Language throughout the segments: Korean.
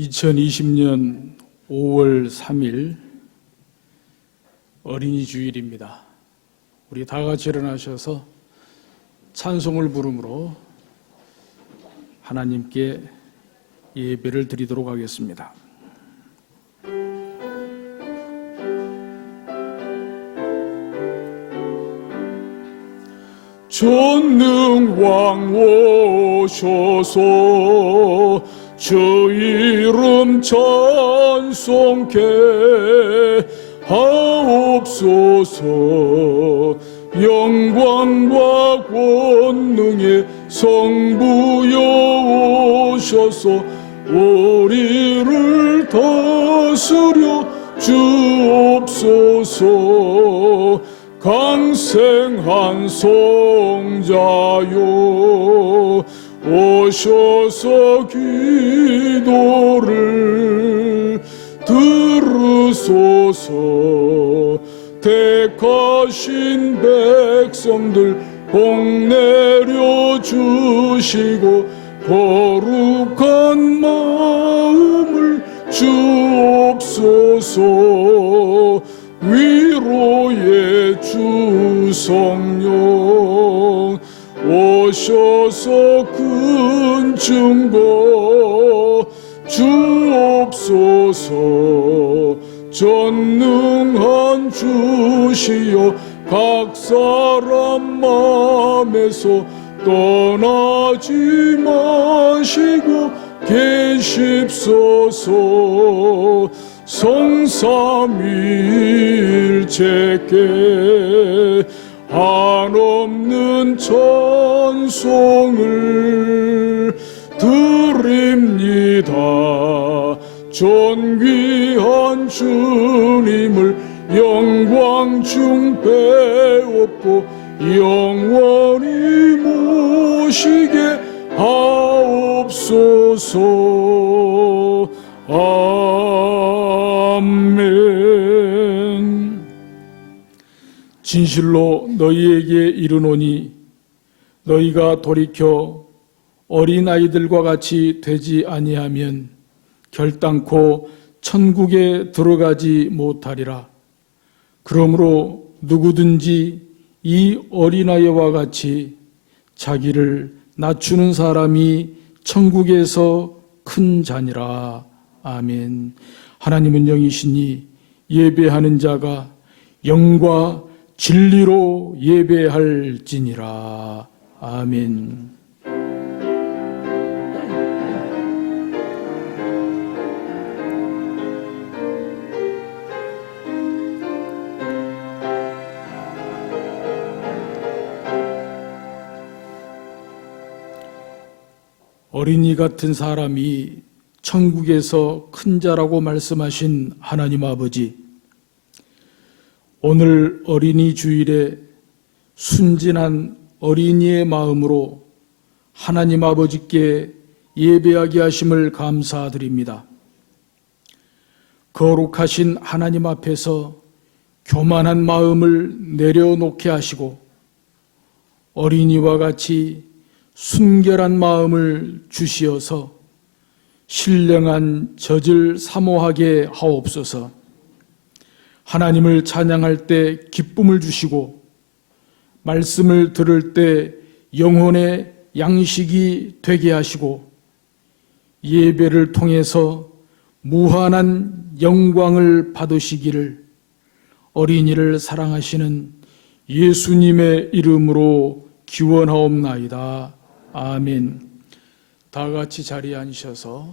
2020년 5월 3일 어린이 주일입니다. 우리 다 같이 일어나셔서 찬송을 부름으로 하나님께 예배를 드리도록 하겠습니다. 전능왕 오셔서 주 이름 찬송케 하옵소서. 영광과 권능의 성부여 오셔서 우리를 다스려 주옵소서. 강생한 성자여 오셔서 기도를 들으소서. 택하신 백성들 복 내려 주시고 거룩한 마음을 주옵소서. 위로의 주 성령 오셔서 큰 증거 주옵소서. 전능한 주시여 각 사람 마음에서 떠나지 마시고 계십소서. 성삼위일체께 한없는 찬송을 드립니다. 존귀한 주님을 영광 중 배웠고 영원히 모시게 하옵소서. 아멘. 진실로 너희에게 이르노니 너희가 돌이켜 어린아이들과 같이 되지 아니하면 결단코 천국에 들어가지 못하리라. 그러므로 누구든지 이 어린아이와 같이 자기를 낮추는 사람이 천국에서 큰 자니라. 아멘. 하나님은 영이시니 예배하는 자가 영과 진리로 예배할지니라. 아멘. 어린이 같은 사람이 천국에서 큰 자라고 말씀하신 하나님 아버지, 오늘 어린이 주일에 순진한 어린이의 마음으로 하나님 아버지께 예배하게 하심을 감사드립니다. 거룩하신 하나님 앞에서 교만한 마음을 내려놓게 하시고 어린이와 같이 순결한 마음을 주시어서 신령한 젖을 사모하게 하옵소서. 하나님을 찬양할 때 기쁨을 주시고 말씀을 들을 때 영혼의 양식이 되게 하시고 예배를 통해서 무한한 영광을 받으시기를 어린이를 사랑하시는 예수님의 이름으로 기원하옵나이다. 아멘. 다 같이 자리에 앉으셔서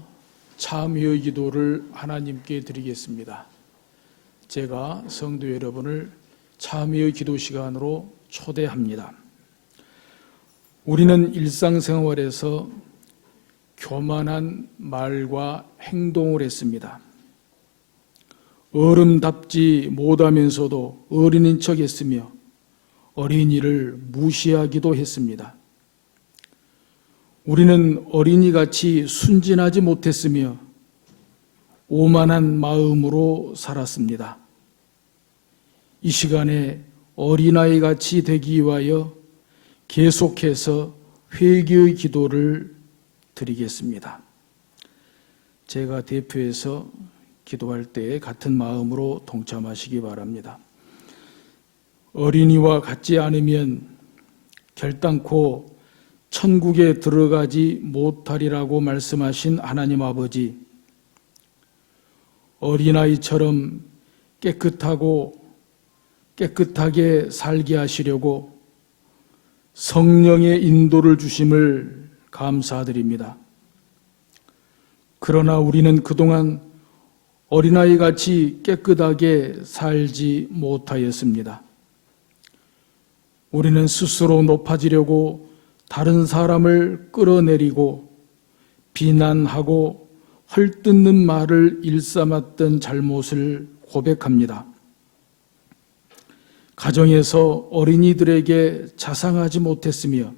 참회의 기도를 하나님께 드리겠습니다. 제가 성도 여러분을 참회의 기도 시간으로 초대합니다. 우리는 일상생활에서 교만한 말과 행동을 했습니다. 어른답지 못하면서도 어린인 척 했으며 어린이를 무시하기도 했습니다. 우리는 어린이같이 순진하지 못했으며 오만한 마음으로 살았습니다. 이 시간에 어린아이같이 되기 위하여 계속해서 회개의 기도를 드리겠습니다. 제가 대표해서 기도할 때에 같은 마음으로 동참하시기 바랍니다. 어린이와 같지 않으면 결단코 천국에 들어가지 못하리라고 말씀하신 하나님 아버지, 어린아이처럼 깨끗하게 살게 하시려고 성령의 인도를 주심을 감사드립니다. 그러나 우리는 그동안 어린아이같이 깨끗하게 살지 못하였습니다. 우리는 스스로 높아지려고 다른 사람을 끌어내리고 비난하고 헐뜯는 말을 일삼았던 잘못을 고백합니다. 가정에서 어린이들에게 자상하지 못했으며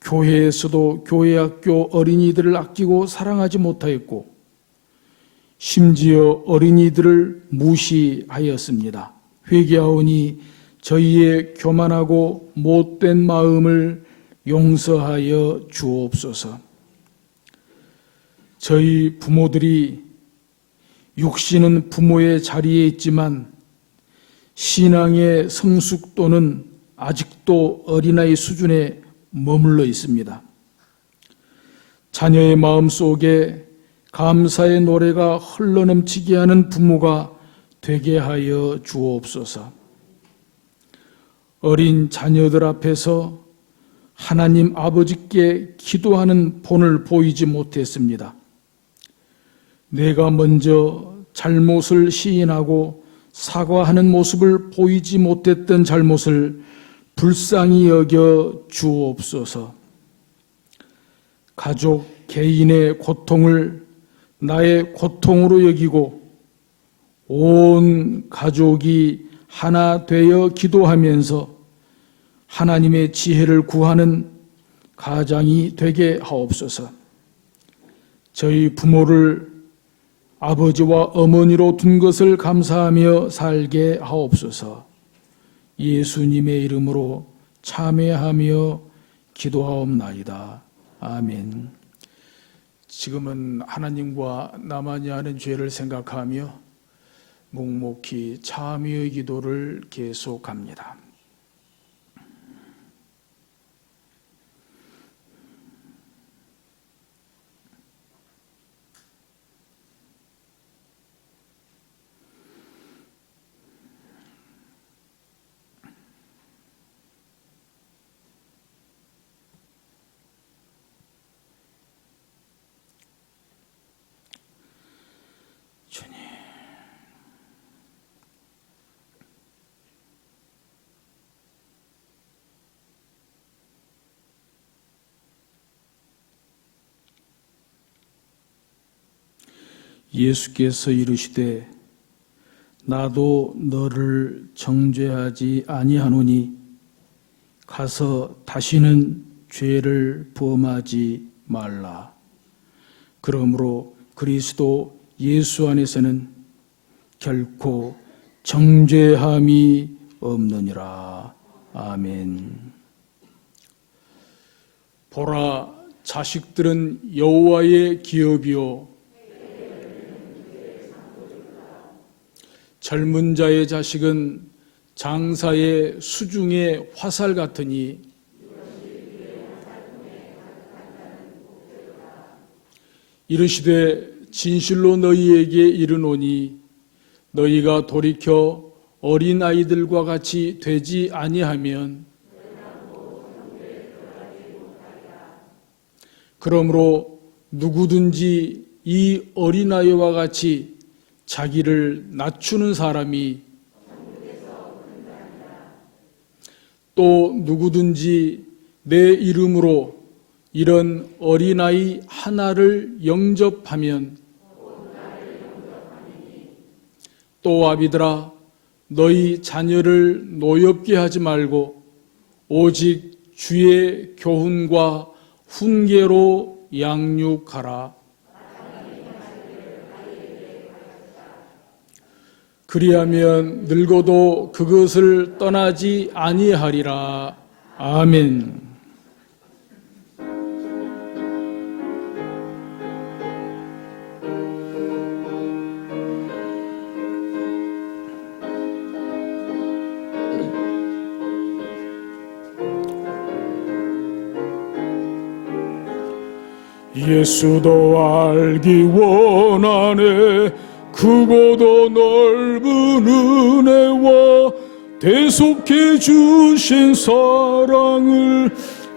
교회에서도 교회학교 어린이들을 아끼고 사랑하지 못하였고 심지어 어린이들을 무시하였습니다. 회개하오니 저희의 교만하고 못된 마음을 용서하여 주옵소서. 저희 부모들이 육신은 부모의 자리에 있지만 신앙의 성숙도는 아직도 어린아이 수준에 머물러 있습니다. 자녀의 마음속에 감사의 노래가 흘러넘치게 하는 부모가 되게 하여 주옵소서. 어린 자녀들 앞에서 하나님 아버지께 기도하는 본을 보이지 못했습니다. 내가 먼저 잘못을 시인하고 사과하는 모습을 보이지 못했던 잘못을 불쌍히 여겨 주옵소서. 가족 개인의 고통을 나의 고통으로 여기고 온 가족이 하나 되어 기도하면서 하나님의 지혜를 구하는 가장이 되게 하옵소서. 저희 부모를 아버지와 어머니로 둔 것을 감사하며 살게 하옵소서. 예수님의 이름으로 참회하며 기도하옵나이다. 아멘. 지금은 하나님과 나만이 하는 죄를 생각하며 묵묵히 참회의 기도를 계속합니다. 주님, 예수께서 이르시되 나도 너를 정죄하지 아니하노니 가서 다시는 죄를 범하지 말라. 그러므로 그리스도 예수 안에서는 결코 정죄함이 없느니라. 아멘. 보라, 자식들은 여호와의 기업이요 젊은 자의 자식은 장사의 수중의 화살 같으니 이르시되 진실로 너희에게 이르노니 너희가 돌이켜 어린아이들과 같이 되지 아니하면 그러므로 누구든지 이 어린아이와 같이 자기를 낮추는 사람이 또 누구든지 내 이름으로 이런 어린아이 하나를 영접하면 또 아비들아 너희 자녀를 노엽게 하지 말고 오직 주의 교훈과 훈계로 양육하라. 그리하면 늙어도 그것을 떠나지 아니하리라. 아멘. 예수도 알기 원하네. 크고도 넓은 은혜와 대속해 주신 사랑을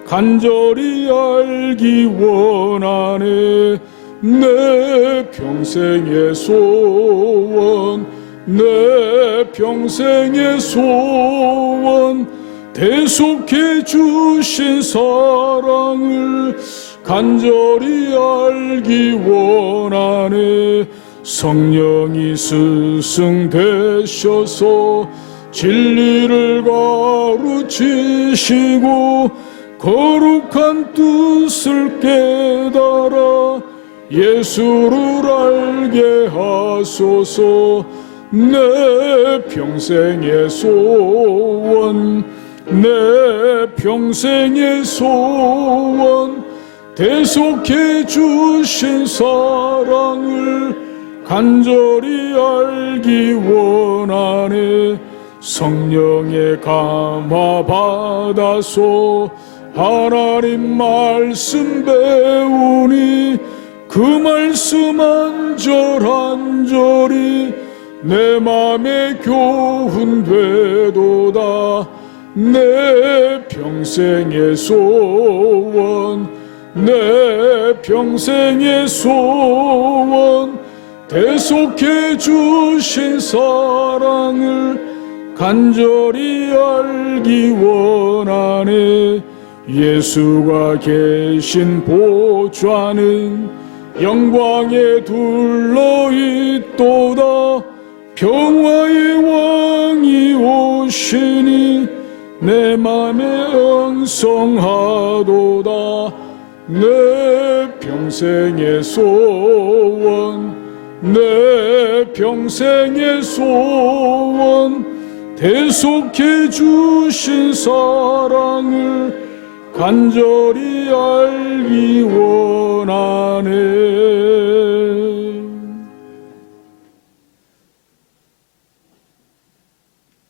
간절히 알기 원하네. 내 평생의 소원, 내 평생의 소원, 대속해 주신 사랑을 간절히 알기 원하네. 성령이 스승되셔서 진리를 가르치시고 거룩한 뜻을 깨달아 예수를 알게 하소서. 내 평생의 소원, 내 평생의 소원, 대속해 주신 사랑을 간절히 알기 원하네. 성령의 감화 받아서 하나님 말씀 배우니 그 말씀 한 절 한 절이 내 맘에 교훈 되도다. 내 평생의 소원, 내 평생의 소원, 대속해 주신 사랑을 간절히 알기 원하네. 예수가 계신 보좌는 영광에 둘러있도다. 평화의 왕이 오시니 내 맘에 응성하도다. 내 평생의 소원, 내 평생의 소원, 대속해 주신 사랑을 간절히 알기 원하네.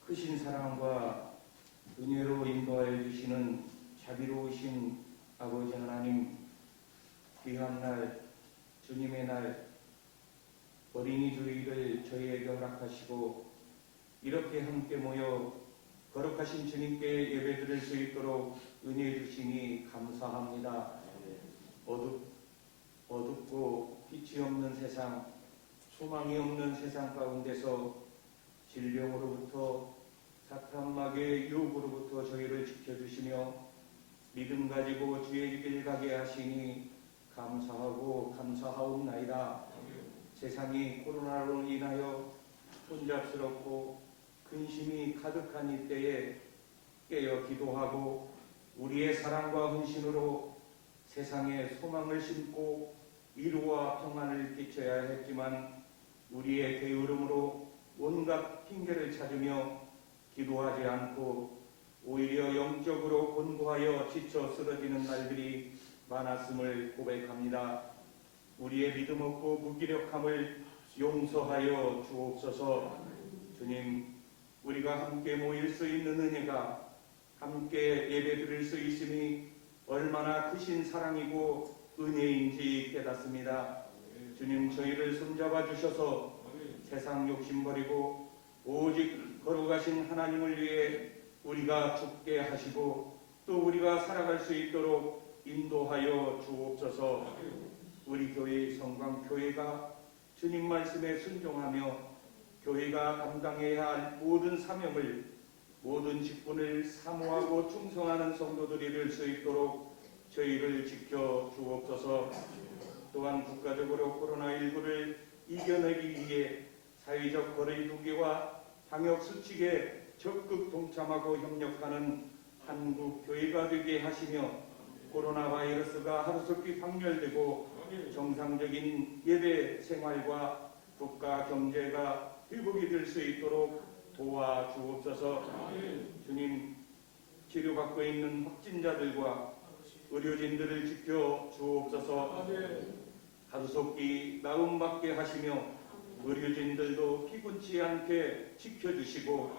크신 사랑과 은혜로 인도하여 주시는 자비로우신 아버지 하나님, 귀한 날, 주님의 날, 어린이 주일을 저희에게 허락하시고 이렇게 함께 모여 거룩하신 주님께 예배드릴 수 있도록 은혜 주시니 감사합니다. 어둡고 빛이 없는 세상, 소망이 없는 세상 가운데서 질병으로부터 사탄마귀의 유혹으로부터 저희를 지켜주시며 믿음 가지고 주의 길 가게 하시니 감사하고 감사하옵나이다. 세상이 코로나로 인하여 혼잡스럽고 근심이 가득한 이때에 깨어 기도하고 우리의 사랑과 헌신으로 세상에 소망을 심고 위로와 평안을 끼쳐야 했지만 우리의 게으름으로 온갖 핑계를 찾으며 기도하지 않고 오히려 영적으로 곤고하여 지쳐 쓰러지는 날들이 많았음을 고백합니다. 우리의 믿음 없고 무기력함을 용서하여 주옵소서. 주님, 우리가 함께 모일 수 있는 은혜가, 함께 예배드릴 수 있음이 얼마나 크신 사랑이고 은혜인지 깨닫습니다. 주님, 저희를 손잡아 주셔서 세상 욕심 버리고 오직 거룩하신 하나님을 위해 우리가 죽게 하시고 또 우리가 살아갈 수 있도록 인도하여 주옵소서. 우리 교회의 성광교회가 주님 말씀에 순종하며 교회가 감당해야 할 모든 사명을, 모든 직분을 사모하고 충성하는 성도들이 될 수 있도록 저희를 지켜 주옵소서. 또한 국가적으로 코로나19를 이겨내기 위해 사회적 거리두기와 방역수칙에 적극 동참하고 협력하는 한국 교회가 되게 하시며 코로나 바이러스가 하루속히 박멸되고 정상적인 예배 생활과 국가 경제가 회복이 될 수 있도록 도와주옵소서. 주님, 치료받고 있는 확진자들과 의료진들을 지켜 주옵소서. 하루속히 나음받게 하시며 의료진들도 피곤치 않게 지켜주시고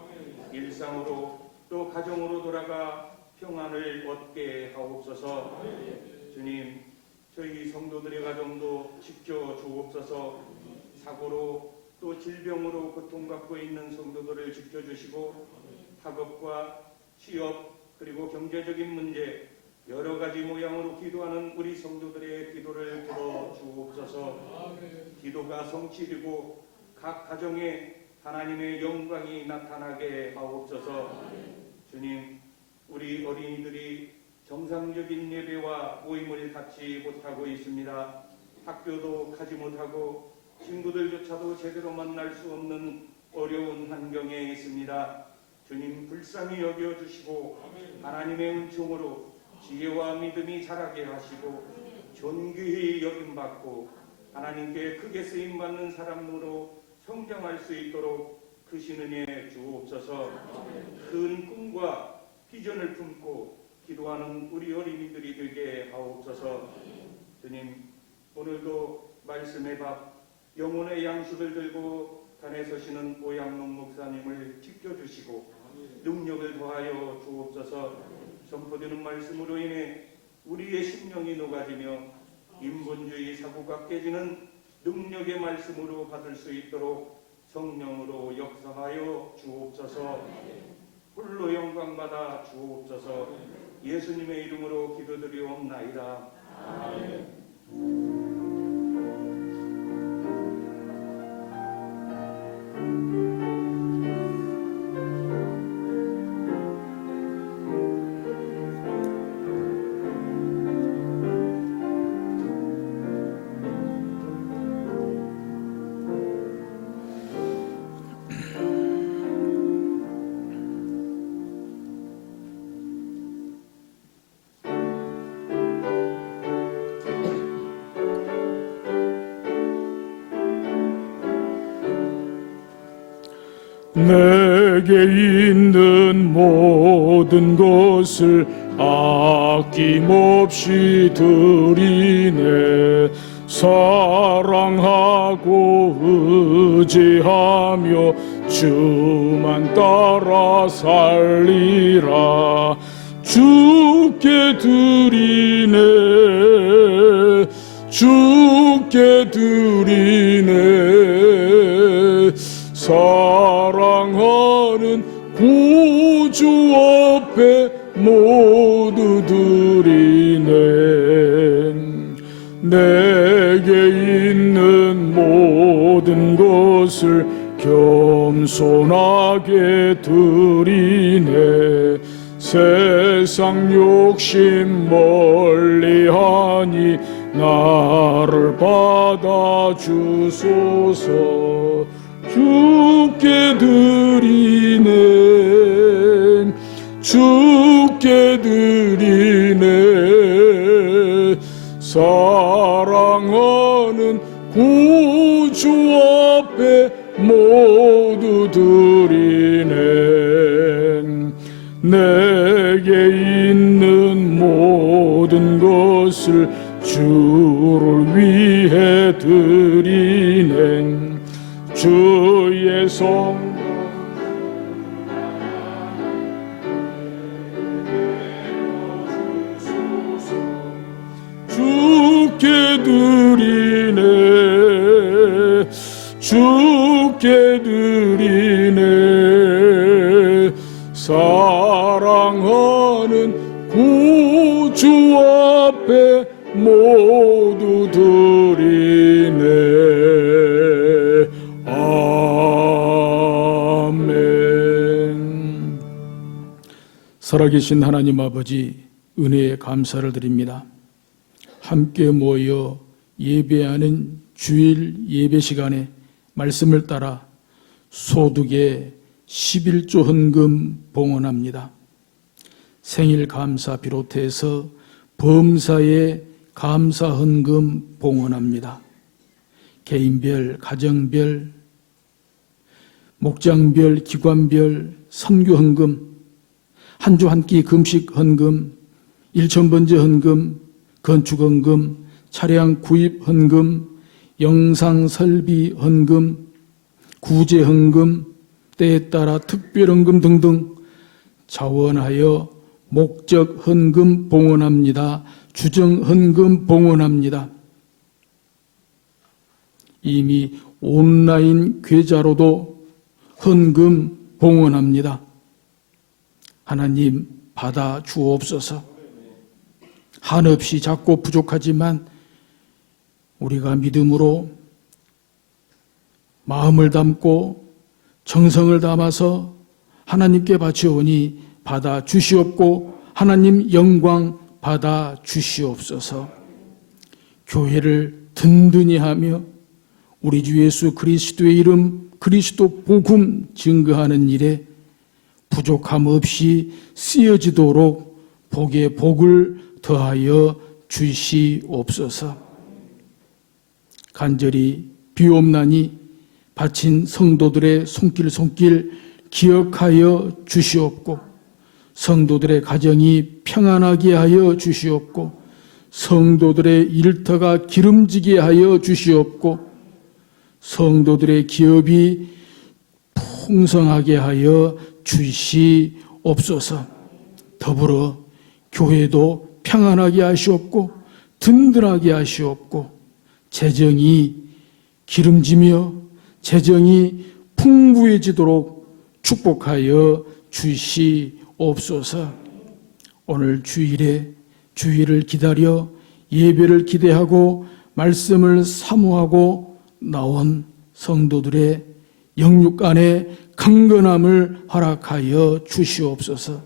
일상으로 또 가정으로 돌아가 평안을 얻게 하옵소서. 주님, 저희 성도들의 가정도 지켜 주옵소서. 사고로 또 질병으로 고통받고 있는 성도들을 지켜주시고 학업과 취업 그리고 경제적인 문제 여러 가지 모양으로 기도하는 우리 성도들의 기도를 들어 주옵소서. 기도가 성취되고 각 가정에 하나님의 영광이 나타나게 하옵소서. 주님, 우리 어린이들이 정상적인 예배와 모임을 갖지 못하고 있습니다. 학교도 가지 못하고 친구들조차도 제대로 만날 수 없는 어려운 환경에 있습니다. 주님, 불쌍히 여겨주시고 하나님의 은총으로 지혜와 믿음이 자라게 하시고 존귀히 여김받고 하나님께 크게 쓰임받는 사람으로 성장할 수 있도록 크신 은혜 주옵소서. 큰 꿈과 비전을 품고 기도하는 우리 어린이들이 되게 하옵소서. 주님, 오늘도 말씀의 밥 영혼의 양식을 들고 단에 서시는 오양록 목사님을 지켜주시고 능력을 더하여 주옵소서. 선포되는 말씀으로 인해 우리의 심령이 녹아지며 인본주의 사고가 깨지는 능력의 말씀으로 받을 수 있도록 성령으로 역사하여 주옵소서. 홀로 영광받아 주옵소서. 예수님의 이름으로 기도드리옵나이다. 아멘. 내게 있는 모든 것을 아낌없이 드리네. 사랑하고 의지하며 주만 따라 살리라. 주께 드리네, 주께 드리네. 사랑하는 구주 앞에 모두 드리네. 내게 있는 모든 것을 겸손하게 드리네. 세상 욕심 멀리하니 나를 받아주소서. 주께 드리네, 주께 드리네. 사랑하는 구주 앞에 모두 드리네. 내게 있는 모든 것을 주를 위해 드리네. 주의 성령 주께 드리네, 주께 드리네. 사랑하는 구주 앞에 모두 드리네. 살아계신 하나님 아버지, 은혜에 감사를 드립니다. 함께 모여 예배하는 주일 예배 시간에 말씀을 따라 소득의 11조 헌금 봉헌합니다. 생일 감사 비롯해서 범사의 감사 헌금 봉헌합니다. 개인별, 가정별, 목장별, 기관별 선교 헌금, 한 주 한 끼 금식 헌금, 1,000번째 헌금, 건축 헌금, 차량 구입 헌금, 영상 설비 헌금, 구제 헌금, 때에 따라 특별 헌금 등등 자원하여 목적 헌금 봉헌합니다. 주정헌금 봉헌합니다. 이미 온라인 계좌로도 헌금 봉헌합니다. 하나님 받아 주옵소서. 한없이 작고 부족하지만 우리가 믿음으로 마음을 담고 정성을 담아서 하나님께 바치오니 받아 주시옵고 하나님 영광 받아 주시옵소서. 교회를 든든히 하며 우리 주 예수 그리스도의 이름 그리스도 복음 증거하는 일에 부족함 없이 쓰여지도록 복에 복을 더하여 주시옵소서. 간절히 비옵나니 바친 성도들의 손길 기억하여 주시옵고 성도들의 가정이 평안하게 하여 주시옵고 성도들의 일터가 기름지게 하여 주시옵고 성도들의 기업이 풍성하게 하여 주시옵소서. 더불어 교회도 평안하게 하시옵고 든든하게 하시옵고 재정이 기름지며 재정이 풍부해지도록 축복하여 주시옵소서. 오늘 주일을 기다려 예배를 기대하고 말씀을 사모하고 나온 성도들의 영육 안에 강건함을 허락하여 주시옵소서.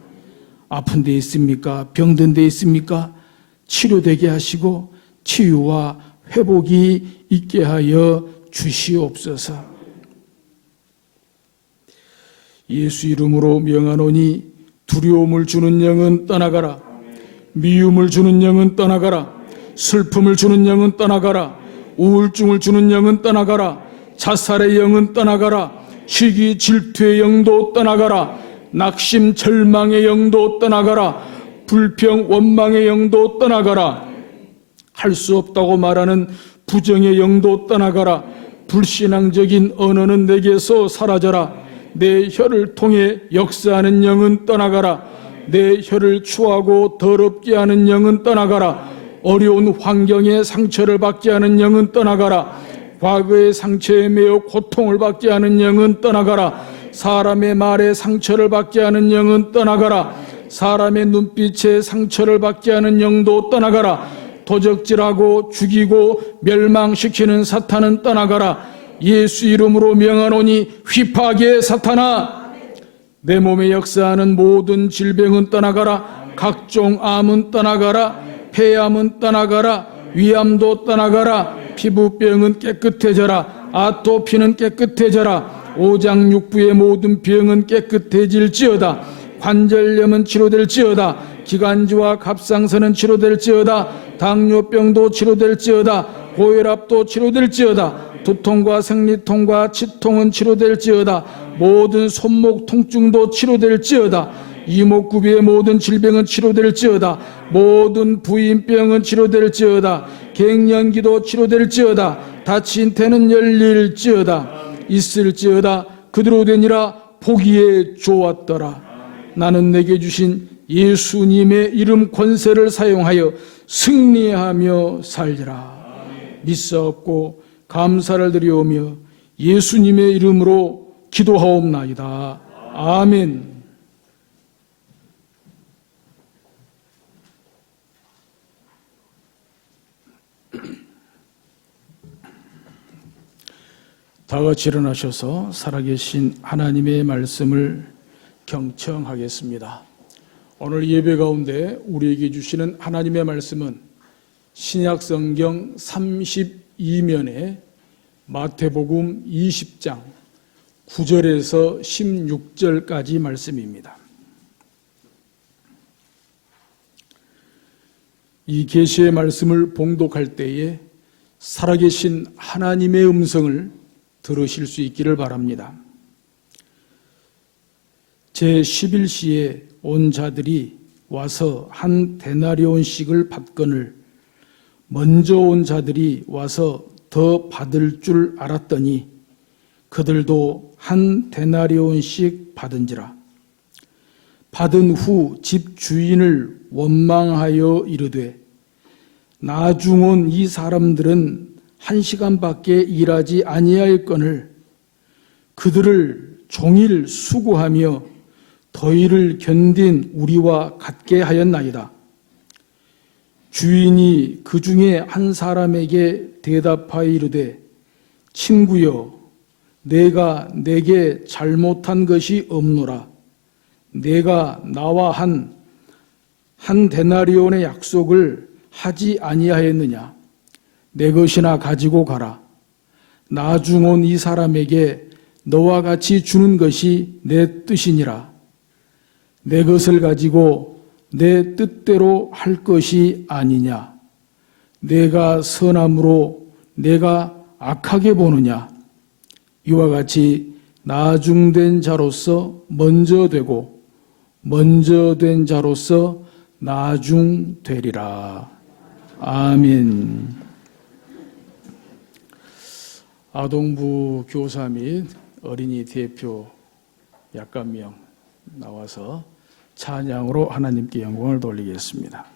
아픈 데 있습니까? 병든 데 있습니까? 치료되게 하시고 치유와 회복이 있게 하여 주시옵소서. 예수 이름으로 명하노니 두려움을 주는 영은 떠나가라. 미움을 주는 영은 떠나가라. 슬픔을 주는 영은 떠나가라. 우울증을 주는 영은 떠나가라. 자살의 영은 떠나가라. 시기 질투의 영도 떠나가라. 낙심 절망의 영도 떠나가라. 불평 원망의 영도 떠나가라. 할 수 없다고 말하는 부정의 영도 떠나가라. 불신앙적인 언어는 내게서 사라져라. 내 혀를 통해 역사하는 영은 떠나가라. 내 혀를 추하고 더럽게 하는 영은 떠나가라. 어려운 환경에 상처를 받게 하는 영은 떠나가라. 과거의 상처에 매여 고통을 받게 하는 영은 떠나가라. 사람의 말에 상처를 받게 하는 영은 떠나가라. 사람의 눈빛에 상처를 받게 하는 영도 떠나가라. 도적질하고 죽이고 멸망시키는 사탄은 떠나가라. 예수 이름으로 명하노니 휘파게 사탄아, 내 몸에 역사하는 모든 질병은 떠나가라. 각종 암은 떠나가라. 폐암은 떠나가라. 위암도 떠나가라. 피부병은 깨끗해져라. 아토피는 깨끗해져라. 오장육부의 모든 병은 깨끗해질지어다. 관절염은 치료될지어다. 기관지와 갑상선은 치료될지어다. 당뇨병도 치료될지어다. 고혈압도 치료될지어다. 두통과 생리통과 치통은 치료될지어다. 모든 손목 통증도 치료될지어다. 이목구비의 모든 질병은 치료될지어다. 모든 부인병은 치료될지어다. 갱년기도 치료될지어다. 다친 태는 열릴지어다. 있을지어다. 그대로 되니라. 보기에 좋았더라. 나는 내게 주신 예수님의 이름 권세를 사용하여 승리하며 살리라. 믿사옵고 감사를 드리오며 예수님의 이름으로 기도하옵나이다. 아멘. 다 같이 일어나셔서 살아계신 하나님의 말씀을 경청하겠습니다. 오늘 예배 가운데 우리에게 주시는 하나님의 말씀은 신약성경 32면에 마태복음 20장 9절에서 16절까지 말씀입니다. 이 계시의 말씀을 봉독할 때에 살아계신 하나님의 음성을 들으실 수 있기를 바랍니다. 제11시에 온 자들이 와서 한 데나리온씩을 받거늘 먼저 온 자들이 와서 더 받을 줄 알았더니 그들도 한 데나리온씩 받은지라. 받은 후 집 주인을 원망하여 이르되 나중 온 이 사람들은 1시간밖에 일하지 아니하였거늘 그들을 종일 수고하며 더위를 견딘 우리와 같게 하였나이다. 주인이 그 중에 한 사람에게 대답하여 이르되 친구여 내가 내게 잘못한 것이 없노라. 내가 나와 한 데나리온의 약속을 하지 아니하였느냐. 내 것이나 가지고 가라. 나중 온 이 사람에게 너와 같이 주는 것이 내 뜻이니라. 내 것을 가지고 내 뜻대로 할 것이 아니냐. 내가 선함으로 내가 악하게 보느냐. 이와 같이 나중된 자로서 먼저 되고 먼저 된 자로서 나중되리라. 아멘. 아동부 교사 및 어린이 대표 약 명 나와서 찬양으로 하나님께 영광을 돌리겠습니다.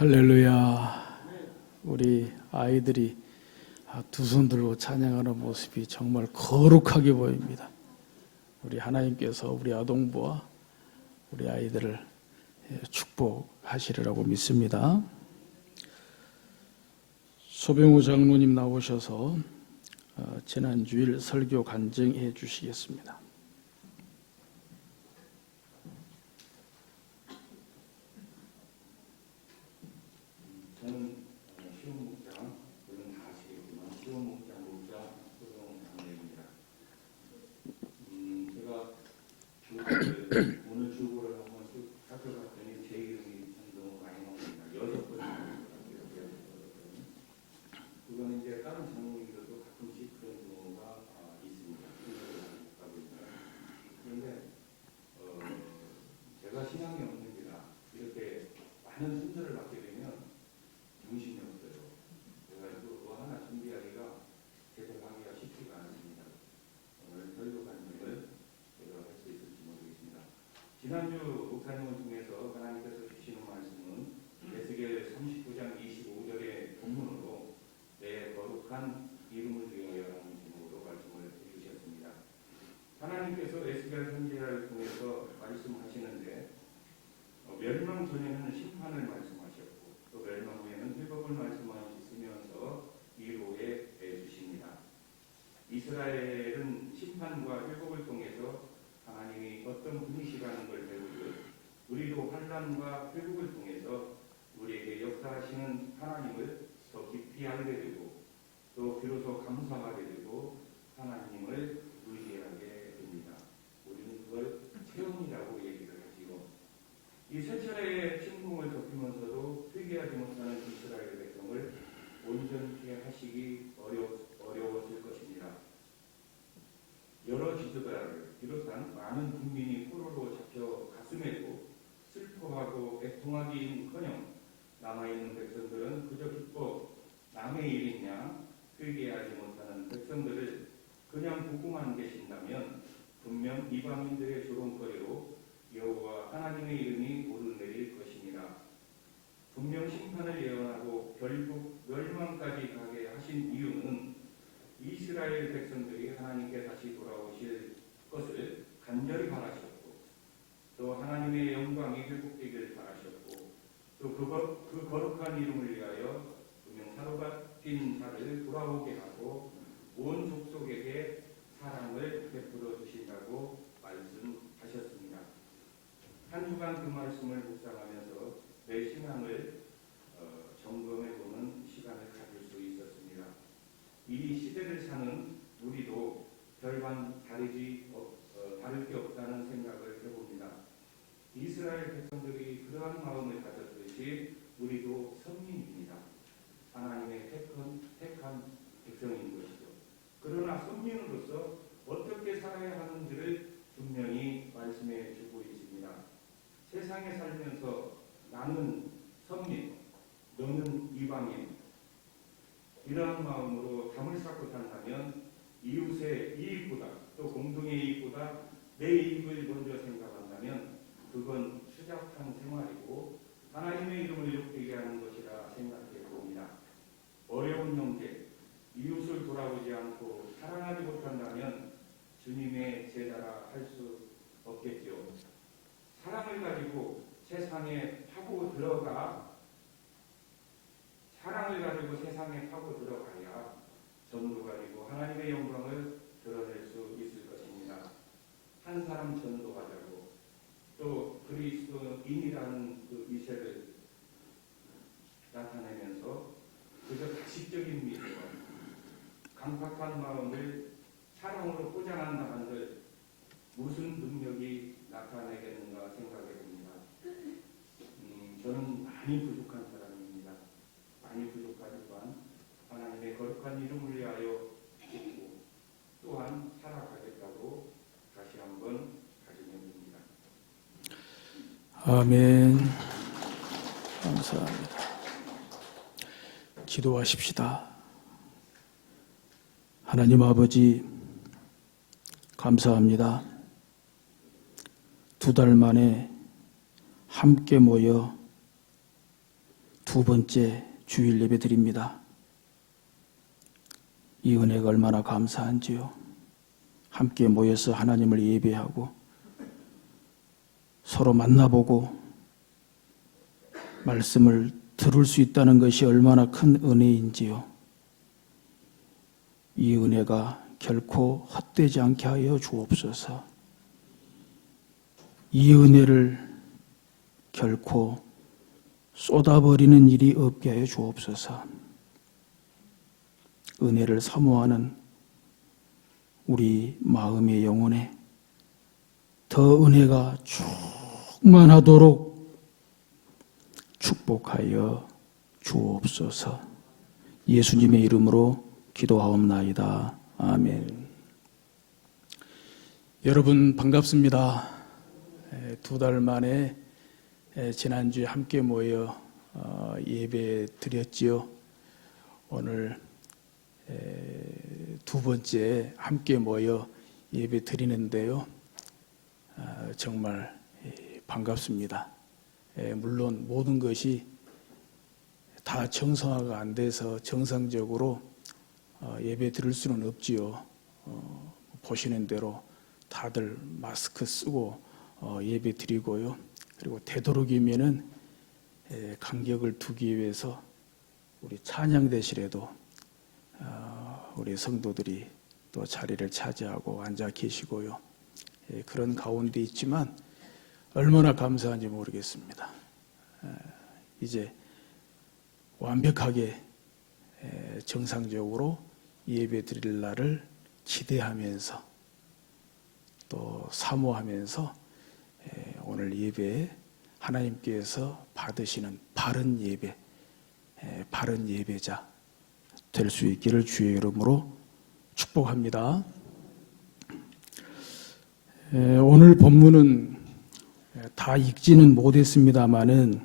할렐루야. 우리 아이들이 두 손 들고 찬양하는 모습이 정말 거룩하게 보입니다. 우리 하나님께서 우리 아동부와 우리 아이들을 축복하시리라고 믿습니다. 소병우 장로님 나오셔서 지난 주일 설교 간증해 주시겠습니다. 저는 시원 목장, 그런 다 아시겠지만 시원 목장 목장 소병우 장로입니다. 제가 오늘 주보를 한번 쭉 살펴봤더니 제 이름이 참 너무 많이 나옵니다. 6번 그거는 이제 다른 장로님들도 가끔씩 그런 경우가 있습니다. 그런데 제가 신앙이 없는 데라 이렇게 많은 순서를 받게 되면 정신이 없어요. 그래가지고 그거 하나 준비하기가 지난주 목사님을 통해서 하나님께서 주시는 말씀은 에스겔 39장 25절의 본문으로 내 거룩한 이름을 위하여라는 제목으로 말씀을 해주셨습니다. 하나님께서 에스겔 선지자를 통해서 말씀하시는데 멸망 전에는 심판을 말씀하셨고 또 멸망 후에는 회복을 말씀하시면서 위로해 주십니다. 이스라엘은 심판과 회복을 통해서 하나님이 어떤 분이시라는 걸 배우듯 우리도 환난과 회복을 통해서 우리에게 역사하시는 하나님을 더 깊이 알게 되고 또 비로소 감사하게 되고 하나님을 의지하게 됩니다. 우리는 그걸 체험이라고 얘기를 하지요. 이 세 차례의 침공을 겪으면서도 회개하지 못하는 이스라엘 백성을 온전히 하시기 어려웠을 것입니다. 여러 지도자를 비롯한 많은 국민이 포로로 잡혀 가슴에도 슬퍼하고 애통하기는커녕 남아있는 백성들은 그저 기뻐 남의 일이냐 회개하지 못하는 백성들을 그냥 보고만 계신다면 분명 이방인들의 조롱거리로 여호와 하나님의 이름이 오르내릴 것입니다. 분명 심판을 예언하고 결국 멸망까지 가게 하신 이유는 이스라엘 백성들이 하나님께 다시 돌아오실 것을 간절히 바라셨고 또 하나님의 영광이 회복되기를 바라셨고 또 그 거룩한 이름을 위하여 분명 사로잡힌 자를 돌아오게 하고 온 족속에게 사랑을 베풀어 주신다고 말씀하셨습니다. 한 주간 그 말씀을 묵상하면서 내 신앙을 점검해보는 시간을 가질 수 있었습니다. 이 시대를 사는 우리도 별반 다를 게 없다는 생각을 해봅니다. 이스라엘 백성들이 그러한 마음을 가졌듯이 우리도 선민입니다. 하나님의 택한 백성인 것이죠. 그러나 선민으로서 어떻게 살아야 하는지를 분명히 말씀해 주고 있습니다. 세상에 살면서 나는 선민, 너는 이방인 이러한 마음으로 담을 쌓고 산다면 이웃의 이익보다 또 공동의 이익보다 내 이익을 먼저 생각한다면 그건 추잡한 생활이고 하나님의 이름을 욕되게 하는 것이라 생각해 봅니다. 어려운 형제, 이웃을 돌아보지 않고 사랑하지 못한다면 주님의 제자라 할 수 없겠죠. 사랑을 가지고 세상에 파고 들어가야 전도 가지고 하나님의 영광을 드러낼 수 있을 것입니다. 한 사람 전도하자고 또 그리스도인이라는 그 이세를 나타내면서 그저 가식적인 믿음과 강팍한 마음을 사랑으로 포장한다 한들 무슨 능력이 나타내겠는가 생각해 봅니다. 저는 많이 부족한 사람입니다. 많이 부족하지만 하나님의 거룩한 이름을 위하여 죽고 또한 살아가겠다고 다시 한번 다짐해봅니다. 아멘. 감사합니다. 기도하십시다. 하나님 아버지 감사합니다. 2달 만에 함께 모여 두 번째 주일 예배 드립니다. 이 은혜가 얼마나 감사한지요. 함께 모여서 하나님을 예배하고 서로 만나보고 말씀을 들을 수 있다는 것이 얼마나 큰 은혜인지요. 이 은혜가 결코 헛되지 않게 하여 주옵소서. 이 은혜를 결코 쏟아버리는 일이 없게 하여 주옵소서. 은혜를 사모하는 우리 마음의 영혼에 더 은혜가 충만하도록 축복하여 주옵소서. 예수님의 이름으로 기도하옵나이다. 아멘. 여러분 반갑습니다. 2달 만에 지난주에 함께 모여 예배 드렸지요. 오늘 두 번째 함께 모여 예배 드리는데요. 정말 반갑습니다. 물론 모든 것이 다 정상화가 안 돼서 정상적으로 예배 드릴 수는 없지요. 보시는 대로 다들 마스크 쓰고 예배 드리고요. 그리고 되도록이면은 간격을 두기 위해서 우리 찬양대실에도 우리 성도들이 또 자리를 차지하고 앉아 계시고요. 그런 가운데 있지만 얼마나 감사한지 모르겠습니다. 이제 완벽하게 정상적으로 예배 드릴 날을 기대하면서 또 사모하면서 오늘 예배에 하나님께서 받으시는 바른 예배, 바른 예배자 될 수 있기를 주의 이름으로 축복합니다. 오늘 본문은 다 읽지는 못했습니다마는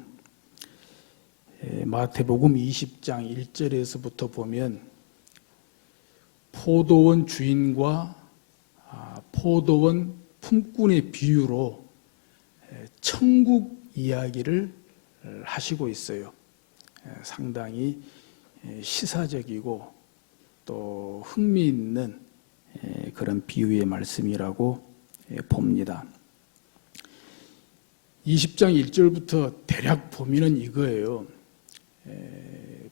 마태복음 20장 1절에서부터 보면 포도원 주인과 포도원 품꾼의 비유로 천국 이야기를 하시고 있어요. 상당히 시사적이고 또 흥미있는 그런 비유의 말씀이라고 봅니다. 20장 1절부터 대략 보면은 이거예요.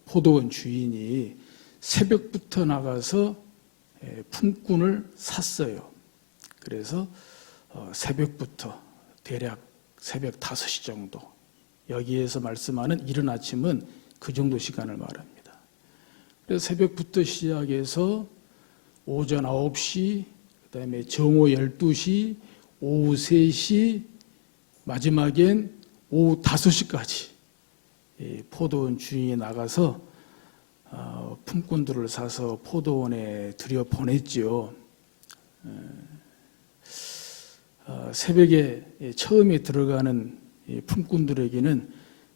포도원 주인이 새벽부터 나가서 품꾼을 샀어요. 그래서 새벽부터 대략 새벽 5시 정도, 여기에서 말씀하는 이른 아침은 그 정도 시간을 말합니다. 그래서 새벽부터 시작해서 오전 9시, 그 다음에 정오 12시, 오후 3시, 마지막엔 오후 5시까지 포도원 주인이 나가서 품꾼들을 사서 포도원에 들여보냈지요. 새벽에 처음에 들어가는 품꾼들에게는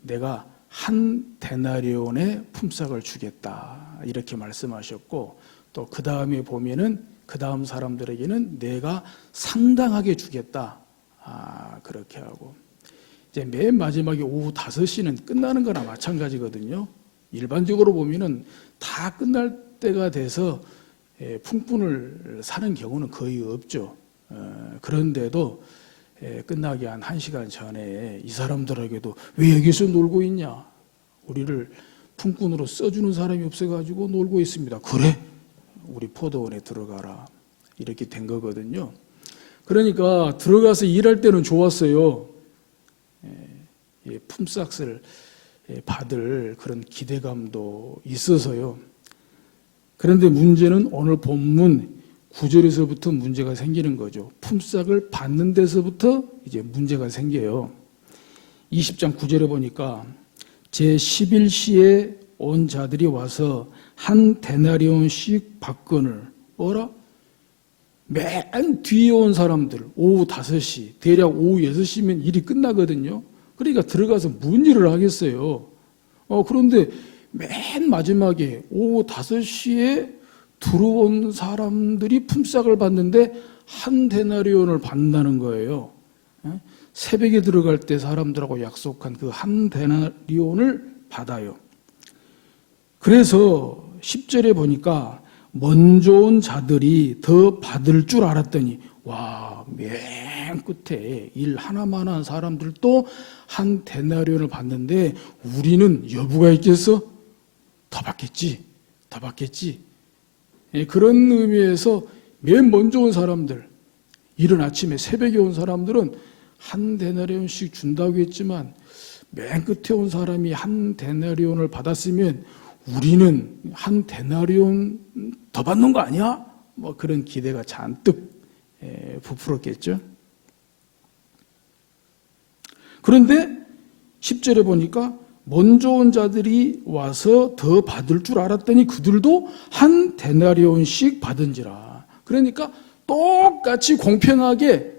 내가 한 데나리온의 품삯을 주겠다 이렇게 말씀하셨고, 또 그 다음에 보면은 그 다음 사람들에게는 내가 상당하게 주겠다 그렇게 하고, 이제 맨 마지막에 오후 5시는 끝나는 거나 마찬가지거든요. 일반적으로 보면은 다 끝날 때가 돼서 품꾼을 사는 경우는 거의 없죠. 그런데도 끝나기 한 1시간 전에 이 사람들에게도 왜 여기서 놀고 있냐? 우리를 품꾼으로 써주는 사람이 없어가지고 놀고 있습니다. 그래? 우리 포도원에 들어가라. 이렇게 된 거거든요. 그러니까 들어가서 일할 때는 좋았어요. 품삯을 받을 그런 기대감도 있어서요. 그런데 문제는 오늘 본문 9절에서부터 문제가 생기는 거죠. 품삯을 받는 데서부터 이제 문제가 생겨요. 20장 9절에 보니까 제11시에 온 자들이 와서 한 데나리온씩 받거늘. 뭐라? 맨 뒤에 온 사람들 오후 5시, 대략 오후 6시면 일이 끝나거든요. 그러니까 들어가서 뭔 일을 하겠어요. 그런데 맨 마지막에 오후 5시에 들어온 사람들이 품삯을 받는데 한 데나리온을 받는다는 거예요. 새벽에 들어갈 때 사람들하고 약속한 그 한 데나리온을 받아요. 그래서 10절에 보니까 먼저 온 자들이 더 받을 줄 알았더니 와, 맨 끝에 일 하나만 한 사람들도 한 데나리온을 받는데 우리는 여부가 있겠어? 더 받겠지. 더 받겠지. 그런 의미에서 맨 먼저 온 사람들, 이른 아침에 새벽에 온 사람들은 한 데나리온씩 준다고 했지만 맨 끝에 온 사람이 한 데나리온을 받았으면 우리는 한 데나리온 더 받는 거 아니야? 뭐 그런 기대가 잔뜩 부풀었겠죠. 그런데 10절에 보니까 먼저 온 자들이 와서 더 받을 줄 알았더니 그들도 한 데나리온씩 받은지라. 그러니까 똑같이 공평하게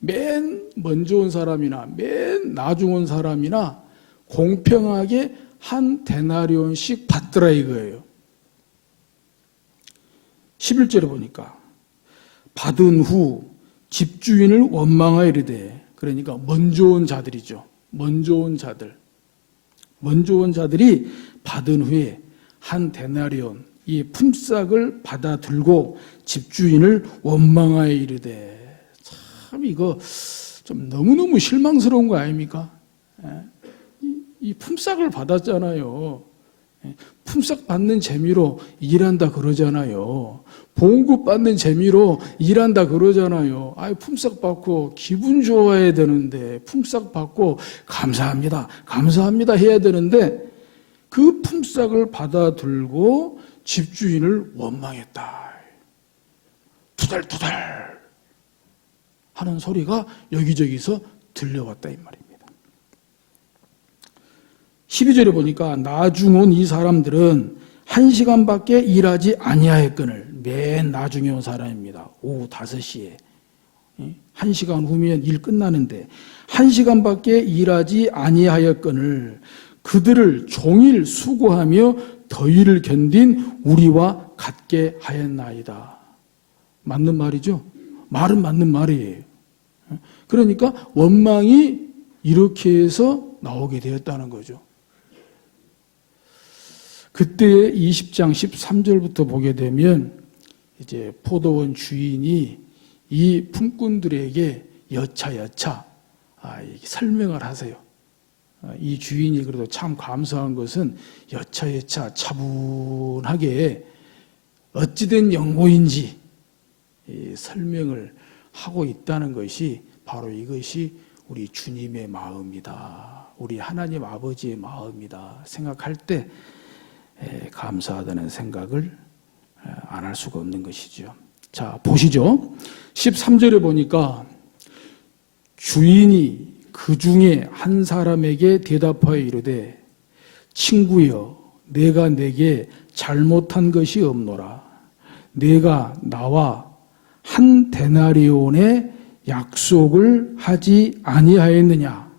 맨 먼저 온 사람이나 맨 나중 온 사람이나 공평하게 한 데나리온씩 받더라 이거예요. 11절에 보니까 받은 후 집주인을 원망하여 이르되, 그러니까 먼저 온 자들이죠. 먼저 온 자들. 먼저 온 자들이 받은 후에 한 데나리온 이 품삯을 받아 들고 집주인을 원망하여 이르되. 참 이거 좀 너무너무 실망스러운 거 아닙니까? 이 품삯을 받았잖아요. 품삯 받는 재미로 일한다 그러잖아요. 봉급 받는 재미로 일한다 그러잖아요. 품삯 받고 기분 좋아해야 되는데, 품삯 받고 감사합니다, 감사합니다 해야 되는데, 그 품삯을 받아 들고 집주인을 원망했다. 투덜투덜 하는 소리가 여기저기서 들려왔다 이 말입니다. 12절에 보니까 나중 온 이 사람들은 1시간밖에 일하지 아니하였거늘. 맨 나중에 온 사람입니다. 오후 5시에 1시간 후면 일 끝나는데 1시간밖에 일하지 아니하였거늘 그들을 종일 수고하며 더위를 견딘 우리와 같게 하였나이다. 맞는 말이죠? 말은 맞는 말이에요. 그러니까 원망이 이렇게 해서 나오게 되었다는 거죠. 그때 20장 13절부터 보게 되면 이제 포도원 주인이 이 품꾼들에게 여차 설명을 하세요. 이 주인이 그래도 참 감사한 것은 여차 차분하게 어찌된 연고인지 설명을 하고 있다는 것이 바로 이것이 우리 주님의 마음이다. 우리 하나님 아버지의 마음이다. 생각할 때 감사하다는 생각을 안 할 수가 없는 것이죠. 자, 보시죠. 13절에 보니까 주인이 그 중에 한 사람에게 대답하여 이르되 친구여 내가 내게 잘못한 것이 없노라. 내가 나와 한 데나리온의 약속을 하지 아니하였느냐.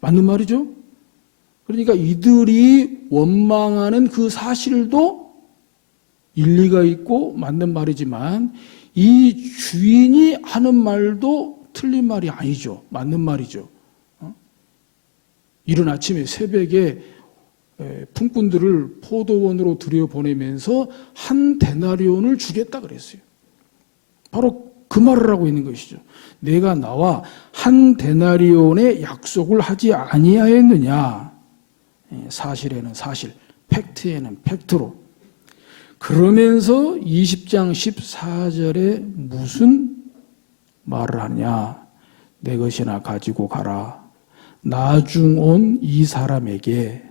맞는 말이죠? 그러니까 이들이 원망하는 그 사실도 일리가 있고 맞는 말이지만 이 주인이 하는 말도 틀린 말이 아니죠. 맞는 말이죠. 이른 아침에 새벽에 품꾼들을 포도원으로 들여보내면서 한 데나리온을 주겠다 그랬어요. 바로 그 말을 하고 있는 것이죠. 내가 나와 한 데나리온의 약속을 하지 아니하였느냐. 사실에는 사실, 팩트에는 팩트로. 그러면서 20장 14절에 무슨 말을 하냐. 내 것이나 가지고 가라. 나중 온 이 사람에게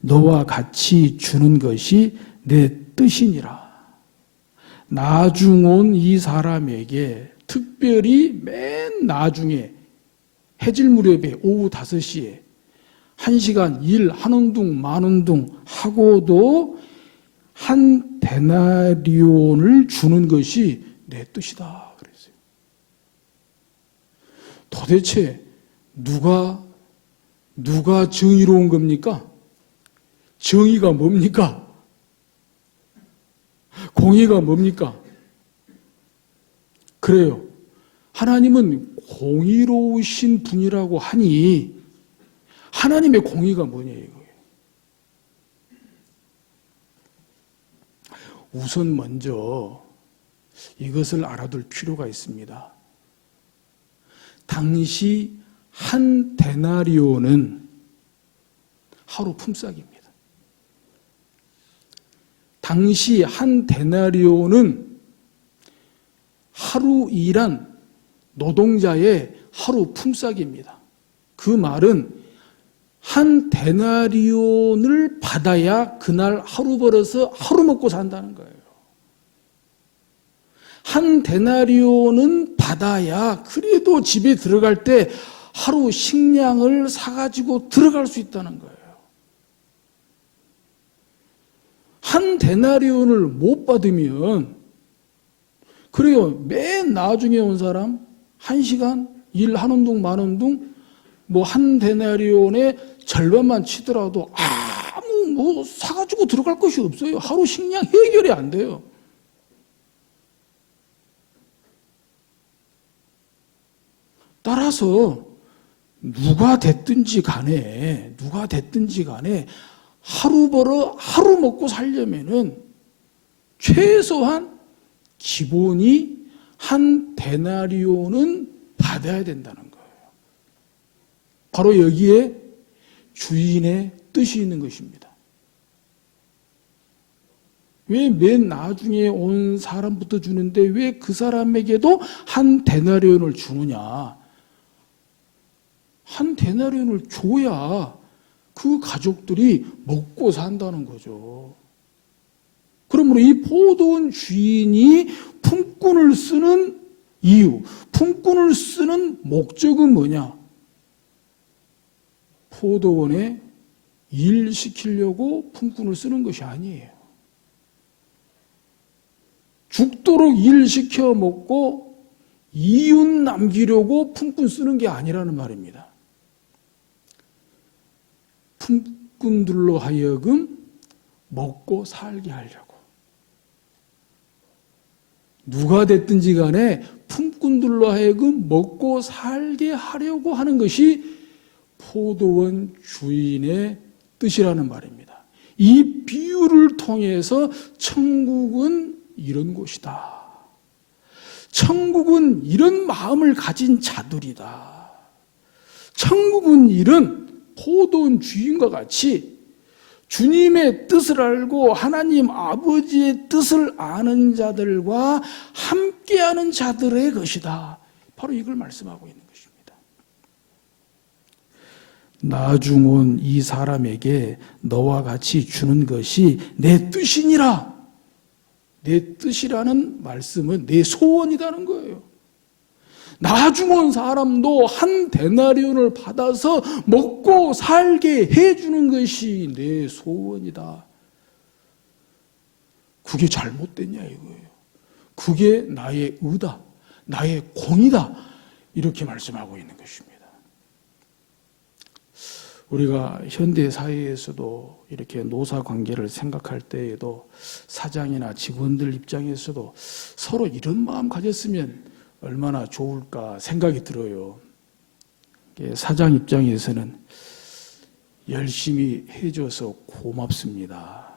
너와 같이 주는 것이 내 뜻이니라. 나중 온 이 사람에게 특별히 맨 나중에 해질 무렵에 오후 5시에 1시간 일 하는 둥 마는 둥 하고도 한 데나리온을 주는 것이 내 뜻이다 그랬어요. 도대체 누가 정의로운 겁니까? 정의가 뭡니까? 공의가 뭡니까? 그래요. 하나님은 공의로우신 분이라고 하니 하나님의 공의가 뭐냐 이거예요. 우선 먼저 이것을 알아둘 필요가 있습니다. 당시 한 데나리온은 하루 품삯입니다. 당시 한 데나리온은 하루 일한 노동자의 하루 품삯입니다. 그 말은 한 데나리온을 받아야 그날 하루 벌어서 하루 먹고 산다는 거예요. 한 데나리온은 받아야 그래도 집에 들어갈 때 하루 식량을 사가지고 들어갈 수 있다는 거예요. 한 데나리온을 못 받으면 그래요. 맨 나중에 온 사람 1시간 일하는 둥 마는 둥 뭐 한 데나리온의 절반만 치더라도 아무 뭐 사가지고 들어갈 것이 없어요. 하루 식량 해결이 안 돼요. 따라서 누가 됐든지 간에 하루 벌어 하루 먹고 살려면은 최소한 기본이 한 데나리온은 받아야 된다는 거예요. 바로 여기에 주인의 뜻이 있는 것입니다. 왜 맨 나중에 온 사람부터 주는데 왜 그 사람에게도 한 데나리온을 주느냐? 한 데나리온을 줘야 그 가족들이 먹고 산다는 거죠. 그러므로 이 포도원 주인이 품꾼을 쓰는 이유, 품꾼을 쓰는 목적은 뭐냐? 포도원에 일시키려고 품꾼을 쓰는 것이 아니에요. 죽도록 일시켜 먹고 이웃 남기려고 품꾼 쓰는 게 아니라는 말입니다. 품꾼들로 하여금 먹고 살게 하려고. 누가 됐든지 간에 품꾼들로 하여금 먹고 살게 하려고 하는 것이 포도원 주인의 뜻이라는 말입니다. 이 비유를 통해서 천국은 이런 곳이다. 천국은 이런 마음을 가진 자들이다. 천국은 이런 포도원 주인과 같이 주님의 뜻을 알고 하나님 아버지의 뜻을 아는 자들과 함께하는 자들의 것이다. 바로 이걸 말씀하고 있는 것입니다. 나중 온 이 사람에게 너와 같이 주는 것이 내 뜻이니라. 내 뜻이라는 말씀은 내 소원이라는 거예요. 나중 온 사람도 한 데나리온을 받아서 먹고 살게 해주는 것이 내 소원이다. 그게 잘못됐냐 이거예요. 그게 나의 의다, 나의 공이다. 이렇게 말씀하고 있는 것입니다. 우리가 현대 사회에서도 이렇게 노사 관계를 생각할 때에도 사장이나 직원들 입장에서도 서로 이런 마음 가졌으면 얼마나 좋을까 생각이 들어요. 사장 입장에서는 열심히 해줘서 고맙습니다.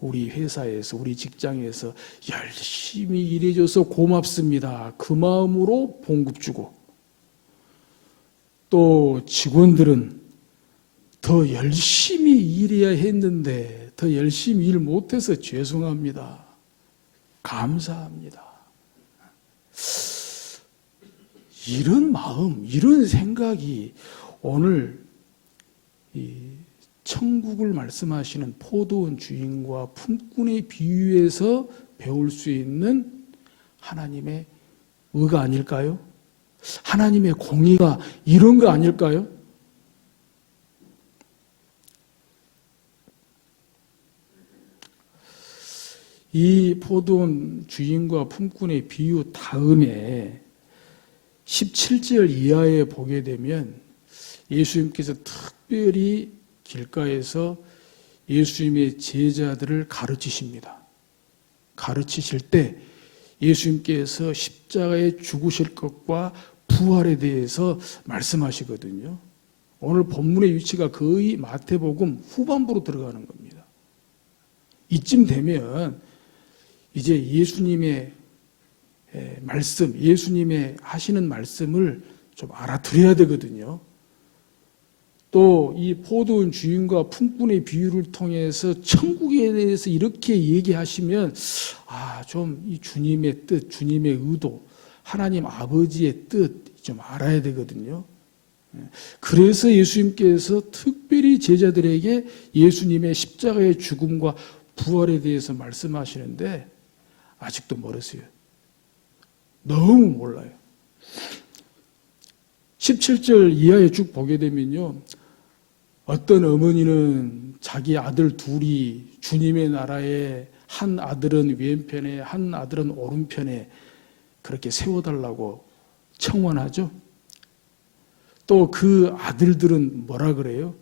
우리 회사에서, 우리 직장에서 열심히 일해줘서 고맙습니다. 그 마음으로 봉급 주고, 또 직원들은 더 열심히 일해야 했는데 더 열심히 일 못해서 죄송합니다. 감사합니다. 이런 마음, 이런 생각이 오늘 이 천국을 말씀하시는 포도원 주인과 품꾼의 비유에서 배울 수 있는 하나님의 의가 아닐까요? 하나님의 공의가 이런 거 아닐까요? 이 포도원 주인과 품꾼의 비유 다음에 17절 이하에 보게 되면 예수님께서 특별히 길가에서 예수님의 제자들을 가르치십니다. 가르치실 때 예수님께서 십자가에 죽으실 것과 부활에 대해서 말씀하시거든요. 오늘 본문의 위치가 거의 마태복음 후반부로 들어가는 겁니다. 이쯤 되면 이제 예수님의 말씀, 예수님의 하시는 말씀을 좀 알아들어야 되거든요. 또 이 포도원 주인과 품꾼의 비유를 통해서 천국에 대해서 이렇게 얘기하시면 좀 이 주님의 뜻, 주님의 의도, 하나님 아버지의 뜻 좀 알아야 되거든요. 그래서 예수님께서 특별히 제자들에게 예수님의 십자가의 죽음과 부활에 대해서 말씀하시는데 아직도 멀었어요. 너무 몰라요. 17절 이하에 쭉 보게 되면요. 어떤 어머니는 자기 아들 둘이 주님의 나라에 한 아들은 왼편에 한 아들은 오른편에 그렇게 세워달라고 청원하죠. 또 그 아들들은 뭐라 그래요?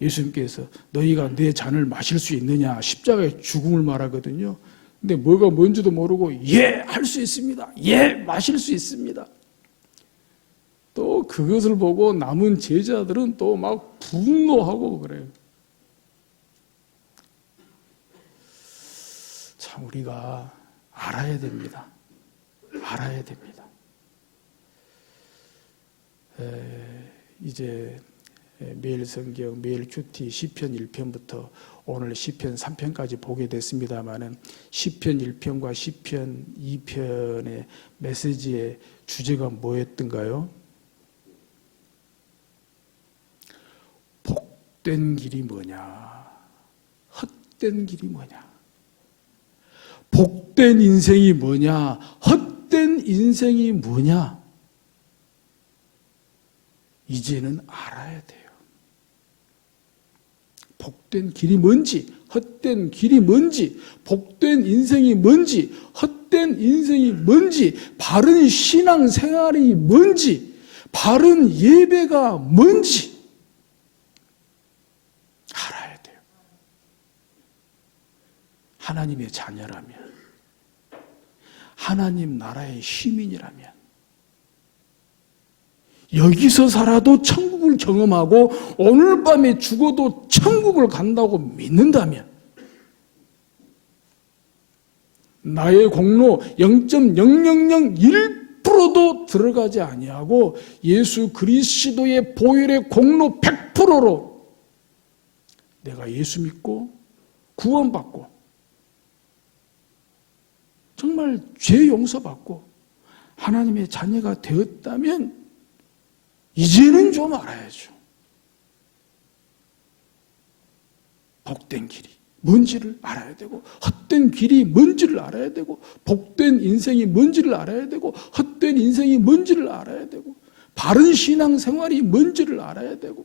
예수님께서 너희가 내 잔을 마실 수 있느냐? 십자가의 죽음을 말하거든요. 근데 뭐가 뭔지도 모르고 예, 할 수 있습니다. 예, 마실 수 있습니다. 또 그것을 보고 남은 제자들은 또 막 분노하고 그래요. 참 우리가 알아야 됩니다. 알아야 됩니다. 이제 매일 성경, 매일 큐티 시편 1편부터 오늘 시편 3편까지 보게 됐습니다마는 시편 1편과 시편 2편의 메시지의 주제가 뭐였던가요? 복된 길이 뭐냐? 헛된 길이 뭐냐? 복된 인생이 뭐냐? 헛된 인생이 뭐냐? 이제는 알아야 돼요. 복된 길이 뭔지, 헛된 길이 뭔지, 복된 인생이 뭔지, 헛된 인생이 뭔지, 바른 신앙생활이 뭔지, 바른 예배가 뭔지 알아야 돼요. 하나님의 자녀라면, 하나님 나라의 시민이라면, 여기서 살아도 천국을 경험하고 오늘 밤에 죽어도 천국을 간다고 믿는다면 나의 공로 0.0001%도 들어가지 아니하고 예수 그리스도의 보혈의 공로 100%로 내가 예수 믿고 구원받고 정말 죄 용서받고 하나님의 자녀가 되었다면 이제는 좀 알아야죠. 복된 길이 뭔지를 알아야 되고 헛된 길이 뭔지를 알아야 되고 복된 인생이 뭔지를 알아야 되고 헛된 인생이 뭔지를 알아야 되고 바른 신앙생활이 뭔지를 알아야 되고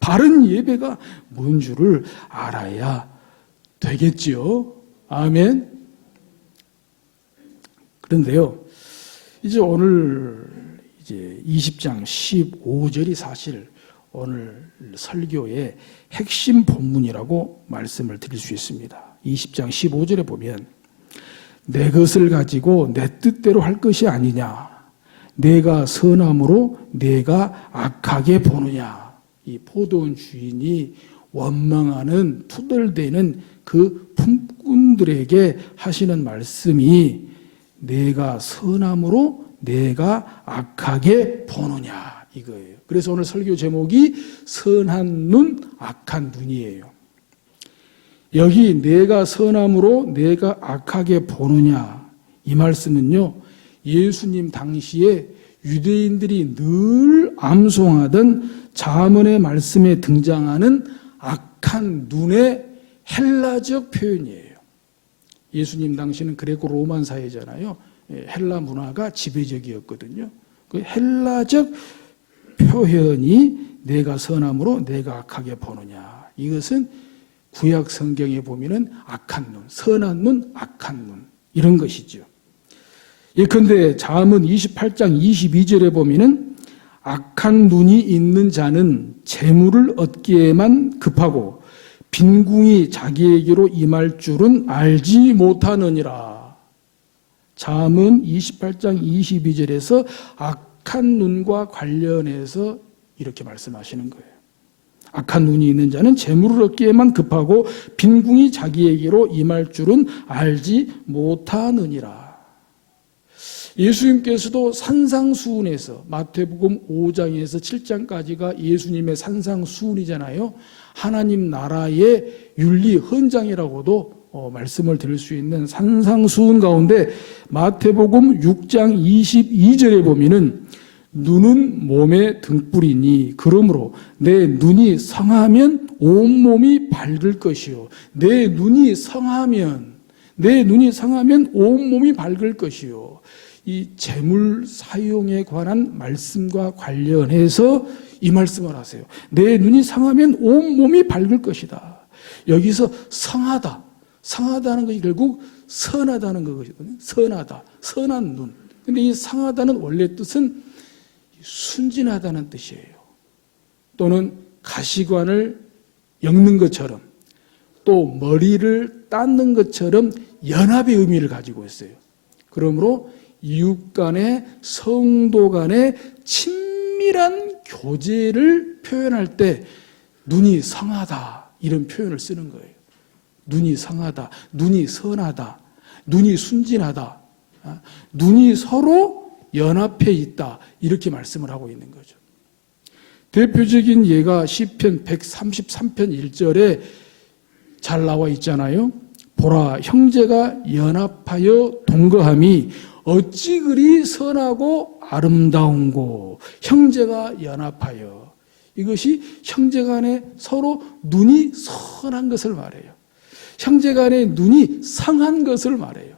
바른 예배가 뭔 줄을 알아야 되겠지요. 아멘. 그런데요. 이제 오늘 이제 20장 15절이 사실 오늘 설교의 핵심 본문이라고 말씀을 드릴 수 있습니다. 20장 15절에 보면 내 것을 가지고 내 뜻대로 할 것이 아니냐. 내가 선함으로 내가 악하게 보느냐. 이 포도원 주인이 원망하는 투덜대는 그 품꾼들에게 하시는 말씀이 내가 선함으로 내가 악하게 보느냐 이거예요. 그래서 오늘 설교 제목이 선한 눈, 악한 눈이에요. 여기 내가 선함으로 내가 악하게 보느냐 이 말씀은요. 예수님 당시에 유대인들이 늘 암송하던 잠언의 말씀에 등장하는 악한 눈의 헬라적 표현이에요. 예수님 당시는 그레코 로만 사회잖아요. 헬라 문화가 지배적이었거든요. 그 헬라적 표현이 내가 선함으로 내가 악하게 보느냐. 이것은 구약 성경에 보면은 악한 눈, 선한 눈, 악한 눈 이런 것이죠. 예컨대 잠언 28장 22절에 보면은 악한 눈이 있는 자는 재물을 얻기에만 급하고 빈궁이 자기에게로 임할 줄은 알지 못하느니라. 잠언 28장 22절에서 악한 눈과 관련해서 이렇게 말씀하시는 거예요. 악한 눈이 있는 자는 재물을 얻기에만 급하고 빈궁이 자기에게로 임할 줄은 알지 못하느니라. 예수님께서도 산상수훈에서 마태복음 5장에서 7장까지가 예수님의 산상수훈이잖아요. 하나님 나라의 윤리 헌장이라고도 말씀을 드릴 수 있는 산상수훈 가운데 마태복음 6장 22절에 보면은 눈은 몸의 등불이니 그러므로 내 눈이 성하면 온몸이 밝을 것이요 내 눈이 성하면 온몸이 밝을 것이요. 이 재물 사용에 관한 말씀과 관련해서 이 말씀을 하세요. 내 눈이 상하면 온몸이 밝을 것이다. 여기서 상하다는 것이 결국 선하다는 것이거든요. 선한 눈. 근데 이 상하다는 원래 뜻은 순진하다는 뜻이에요. 또는 가시관을 엮는 것처럼 또 머리를 닦는 것처럼 연합의 의미를 가지고 있어요. 그러므로 이웃 간의 성도 간의 친밀한 교제를 표현할 때 눈이 성하다 이런 표현을 쓰는 거예요. 눈이 성하다, 눈이 선하다, 눈이 순진하다, 눈이 서로 연합해 있다 이렇게 말씀을 하고 있는 거죠. 대표적인 예가 시편 133편 1절에 잘 나와 있잖아요. 보라, 형제가 연합하여 동거함이 어찌 그리 선하고 아름다운고. 형제가 연합하여, 이것이 형제 간에 서로 눈이 선한 것을 말해요. 형제 간에 눈이 상한 것을 말해요.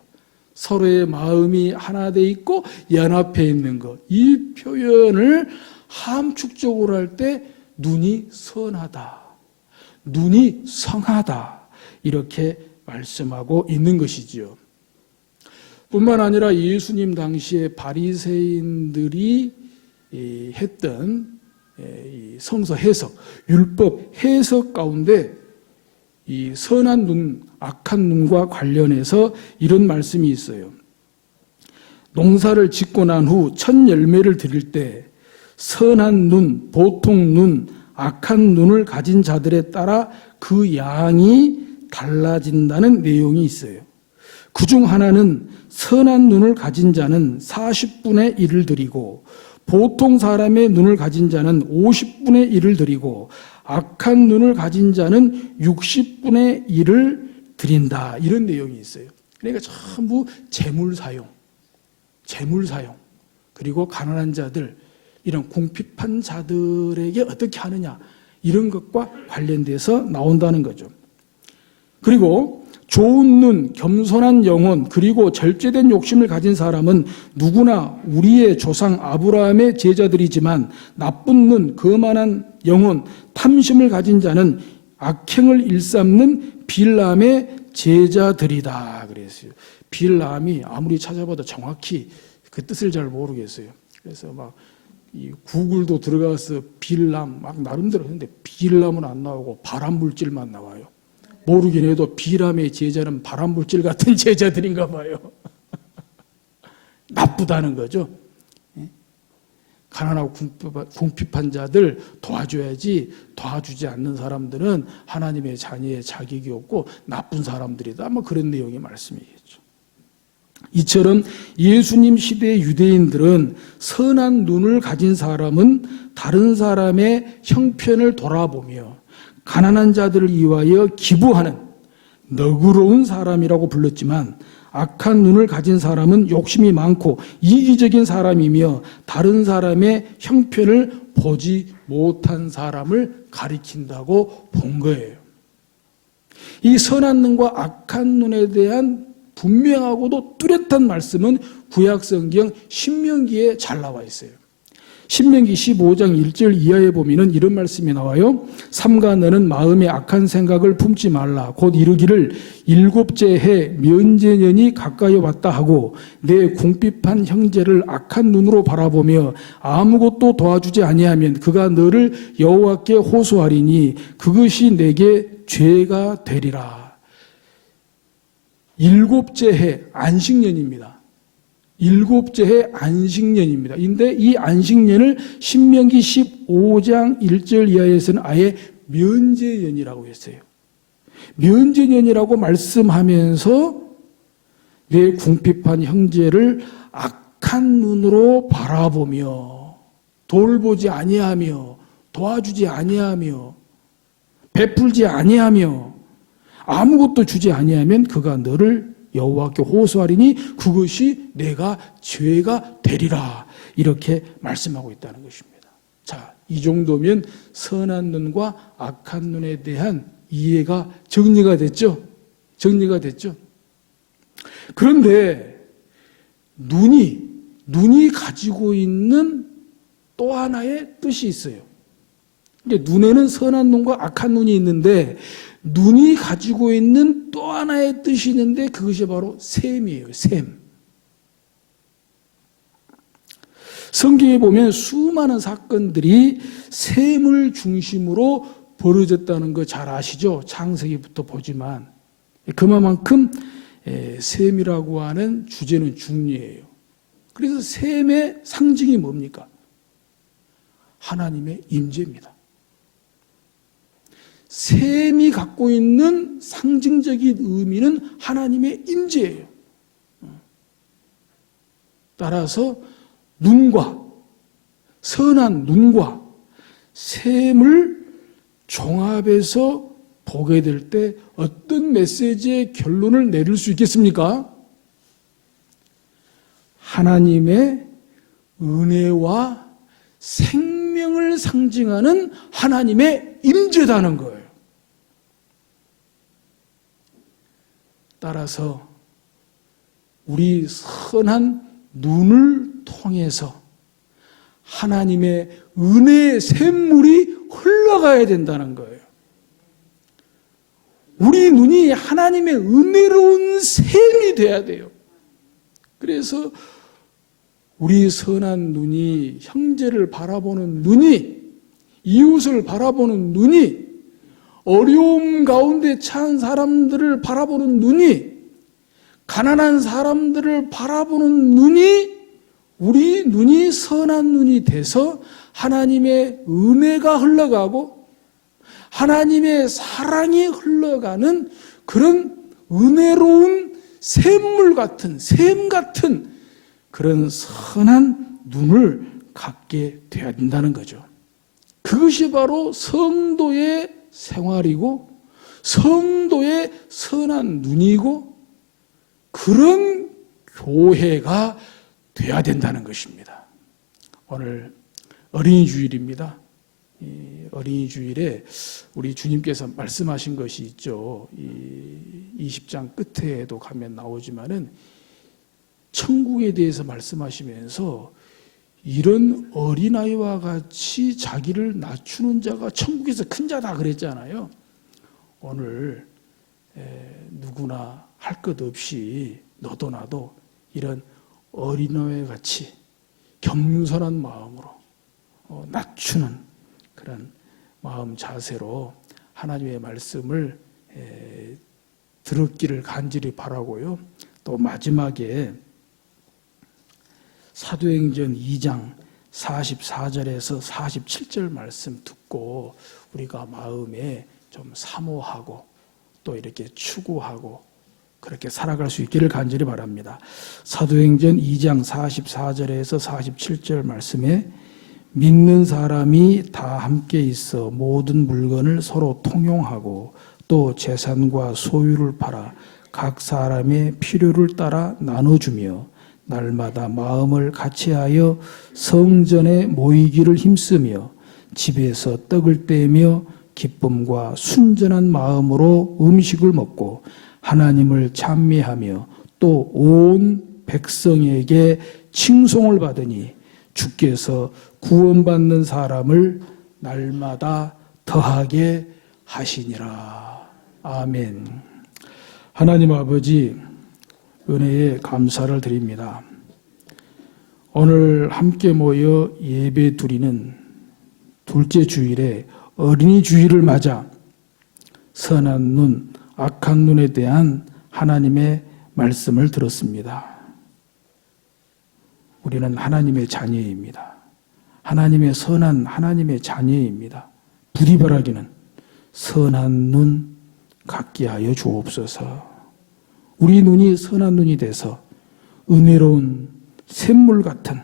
서로의 마음이 하나 돼 있고 연합해 있는 것, 이 표현을 함축적으로 할 때 눈이 선하다, 눈이 성하다 이렇게 말씀하고 있는 것이지요. 뿐만 아니라 예수님 당시에 바리새인들이 했던 성서 해석, 율법 해석 가운데 이 선한 눈, 악한 눈과 관련해서 이런 말씀이 있어요. 농사를 짓고 난 후 첫 열매를 드릴 때 선한 눈, 보통 눈, 악한 눈을 가진 자들에 따라 그 양이 달라진다는 내용이 있어요. 그중 하나는 선한 눈을 가진 자는 40분의 1을 드리고 보통 사람의 눈을 가진 자는 50분의 1을 드리고 악한 눈을 가진 자는 60분의 1을 드린다. 이런 내용이 있어요. 그러니까 전부 재물 사용, 그리고 가난한 자들, 이런 궁핍한 자들에게 어떻게 하느냐 이런 것과 관련돼서 나온다는 거죠. 그리고 좋은 눈, 겸손한 영혼, 그리고 절제된 욕심을 가진 사람은 누구나 우리의 조상 아브라함의 제자들이지만 나쁜 눈, 거만한 영혼, 탐심을 가진 자는 악행을 일삼는 빌람의 제자들이다 그랬어요. 빌람이 아무리 찾아봐도 정확히 그 뜻을 잘 모르겠어요. 그래서 막 이 구글도 들어가서 빌람 막 나름대로 했는데 빌람은 안 나오고 발암 물질만 나와요. 모르긴 해도 비람의 제자는 발암물질 같은 제자들인가 봐요. 나쁘다는 거죠. 가난하고 궁핍한 자들 도와줘야지, 도와주지 않는 사람들은 하나님의 자녀의 자격이 없고 나쁜 사람들이다. 뭐 그런 내용의 말씀이겠죠. 이처럼 예수님 시대의 유대인들은 선한 눈을 가진 사람은 다른 사람의 형편을 돌아보며 가난한 자들을 위하여 기부하는 너그러운 사람이라고 불렀지만 악한 눈을 가진 사람은 욕심이 많고 이기적인 사람이며 다른 사람의 형편을 보지 못한 사람을 가리킨다고 본 거예요. 이 선한 눈과 악한 눈에 대한 분명하고도 뚜렷한 말씀은 구약성경 신명기에 잘 나와 있어요. 신명기 15장 1절 이하에 보면 이런 말씀이 나와요. 삼가 너는 마음에 악한 생각을 품지 말라. 곧 이르기를 일곱째 해 면제년이 가까이 왔다 하고 내 궁핍한 형제를 악한 눈으로 바라보며 아무것도 도와주지 아니하면 그가 너를 여호와께 호소하리니 그것이 내게 죄가 되리라. 일곱째 해 안식년입니다. 일곱째 해 안식년입니다. 근데 이 안식년을 신명기 15장 1절 이하에서는 아예 면제년이라고 했어요. 면제년이라고 말씀하면서 내 궁핍한 형제를 악한 눈으로 바라보며 돌보지 아니하며 도와주지 아니하며 베풀지 아니하며 아무것도 주지 아니하면 그가 너를 여호와께 호소하리니 그것이 내가 죄가 되리라. 이렇게 말씀하고 있다는 것입니다. 자, 이 정도면 선한 눈과 악한 눈에 대한 이해가 정리가 됐죠? 정리가 됐죠? 그런데 눈이 가지고 있는 또 하나의 뜻이 있어요. 눈에는 선한 눈과 악한 눈이 있는데 눈이 가지고 있는 또 하나의 뜻이 있는데 그것이 바로 셈이에요. 셈. 성경에 보면 수많은 사건들이 셈을 중심으로 벌어졌다는 거 잘 아시죠? 창세기부터 보지만 그만큼 셈이라고 하는 주제는 중요해요. 그래서 샘의 상징이 뭡니까? 하나님의 임재입니다. 샘이 갖고 있는 상징적인 의미는 하나님의 임재예요. 따라서 눈과 선한 눈과 샘을 종합해서 보게 될 때 어떤 메시지의 결론을 내릴 수 있겠습니까? 하나님의 은혜와 생명을 상징하는 하나님의 임재다는 거예요. 따라서 우리 선한 눈을 통해서 하나님의 은혜의 샘물이 흘러가야 된다는 거예요. 우리 눈이 하나님의 은혜로운 샘이 돼야 돼요. 그래서 우리 선한 눈이, 형제를 바라보는 눈이, 이웃을 바라보는 눈이, 어려움 가운데 처한 사람들을 바라보는 눈이, 가난한 사람들을 바라보는 눈이, 우리 눈이 선한 눈이 돼서 하나님의 은혜가 흘러가고 하나님의 사랑이 흘러가는 그런 은혜로운 샘물 같은, 샘 같은 그런 선한 눈을 갖게 되어야 된다는 거죠. 그것이 바로 성도의 생활이고 성도의 선한 눈이고 그런 교회가 되어야 된다는 것입니다. 오늘 어린이 주일입니다. 이 어린이 주일에 우리 주님께서 말씀하신 것이 있죠. 이 20장 끝에도 가면 나오지만은 천국에 대해서 말씀하시면서 이런 어린아이와 같이 자기를 낮추는 자가 천국에서 큰 자다 그랬잖아요. 오늘 누구나 할 것 없이 너도 나도 이런 어린아이와 같이 겸손한 마음으로 낮추는 그런 마음 자세로 하나님의 말씀을 들었기를 간절히 바라고요. 또 마지막에 사도행전 2장 44절에서 47절 말씀 듣고 우리가 마음에 좀 사모하고 또 이렇게 추구하고 그렇게 살아갈 수 있기를 간절히 바랍니다. 사도행전 2장 44절에서 47절 말씀에 믿는 사람이 다 함께 있어 모든 물건을 서로 통용하고 또 재산과 소유를 팔아 각 사람의 필요를 따라 나눠주며 날마다 마음을 같이하여 성전에 모이기를 힘쓰며 집에서 떡을 떼며 기쁨과 순전한 마음으로 음식을 먹고 하나님을 찬미하며 또 온 백성에게 칭송을 받으니 주께서 구원받는 사람을 날마다 더하게 하시니라. 아멘. 하나님 아버지 은혜에 감사를 드립니다. 오늘 함께 모여 예배 드리는 둘째 주일에 어린이 주일을 맞아 선한 눈, 악한 눈에 대한 하나님의 말씀을 들었습니다. 우리는 하나님의 자녀입니다. 하나님의 선한 하나님의 자녀입니다. 부디 바라기는 선한 눈 갖게 하여 주옵소서. 우리 눈이 선한 눈이 돼서 은혜로운 샘물 같은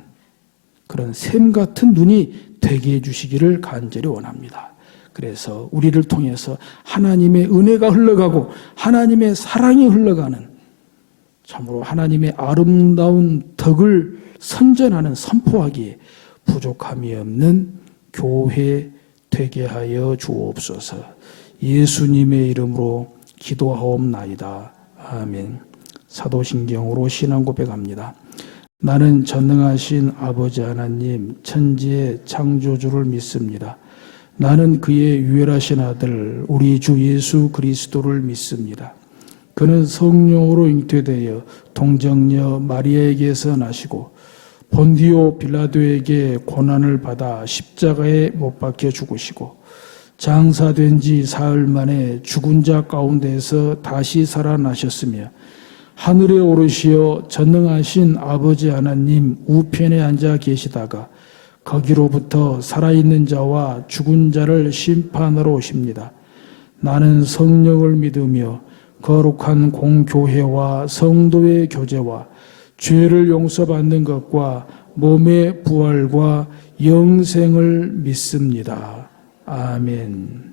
그런 샘 같은 눈이 되게 해주시기를 간절히 원합니다. 그래서 우리를 통해서 하나님의 은혜가 흘러가고 하나님의 사랑이 흘러가는 참으로 하나님의 아름다운 덕을 선전하는 선포하기에 부족함이 없는 교회 되게 하여 주옵소서. 예수님의 이름으로 기도하옵나이다. 아멘. 사도신경으로 신앙 고백합니다. 나는 전능하신 아버지 하나님 천지의 창조주를 믿습니다. 나는 그의 유일하신 아들 우리 주 예수 그리스도를 믿습니다. 그는 성령으로 잉태되어 동정녀 마리아에게서 나시고 본디오 빌라도에게 고난을 받아 십자가에 못 박혀 죽으시고 장사된 지 사흘 만에 죽은 자 가운데서 다시 살아나셨으며 하늘에 오르시어 전능하신 아버지 하나님 우편에 앉아 계시다가 거기로부터 살아있는 자와 죽은 자를 심판하러 오십니다. 나는 성령을 믿으며 거룩한 공교회와 성도의 교제와 죄를 용서받는 것과 몸의 부활과 영생을 믿습니다. 아멘.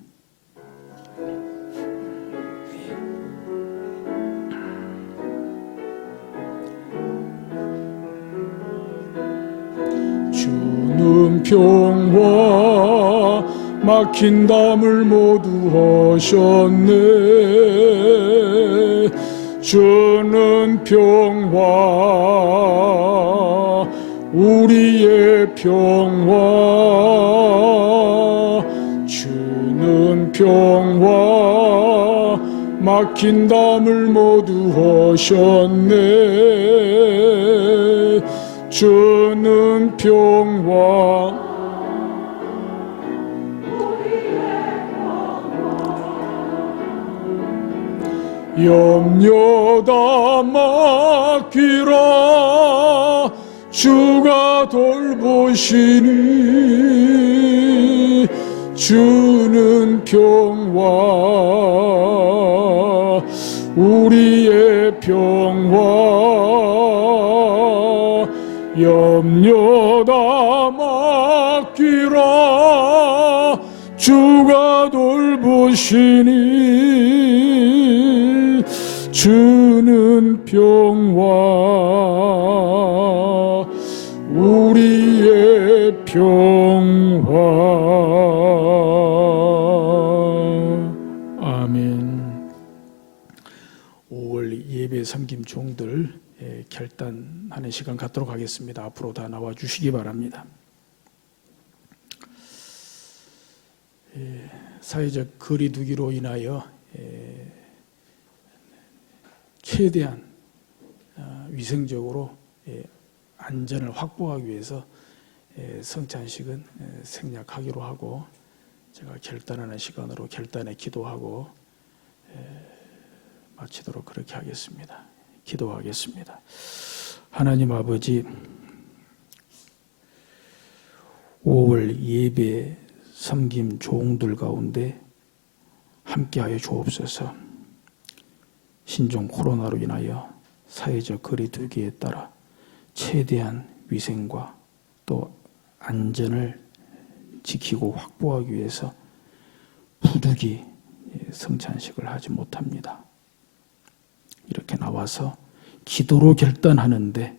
주는 평화 막힌 담을 모두 하셨네. 주는 평화 우리의 평화 주는 평화 막힌 담을 모두 하셨네. 주는 평화 염려 다 맡기라 주가 돌보시니 주는 평화 우리의 평화 염려 다 맡기라 주가 돌보시니 주는 평화 우리의 평화. 아멘. 5월 예배 섬김 종들 결단하는 시간 갖도록 하겠습니다. 앞으로 다 나와 주시기 바랍니다. 사회적 거리 두기로 인하여 최대한 위생적으로 안전을 확보하기 위해서 성찬식은 생략하기로 하고 제가 결단하는 시간으로 결단에 기도하고 마치도록 그렇게 하겠습니다. 기도하겠습니다. 하나님 아버지, 5월 예배 섬김 종들 가운데 함께하여 주옵소서. 신종 코로나로 인하여 사회적 거리 두기에 따라 최대한 위생과 또 안전을 지키고 확보하기 위해서 부득이 성찬식을 하지 못합니다. 이렇게 나와서 기도로 결단하는데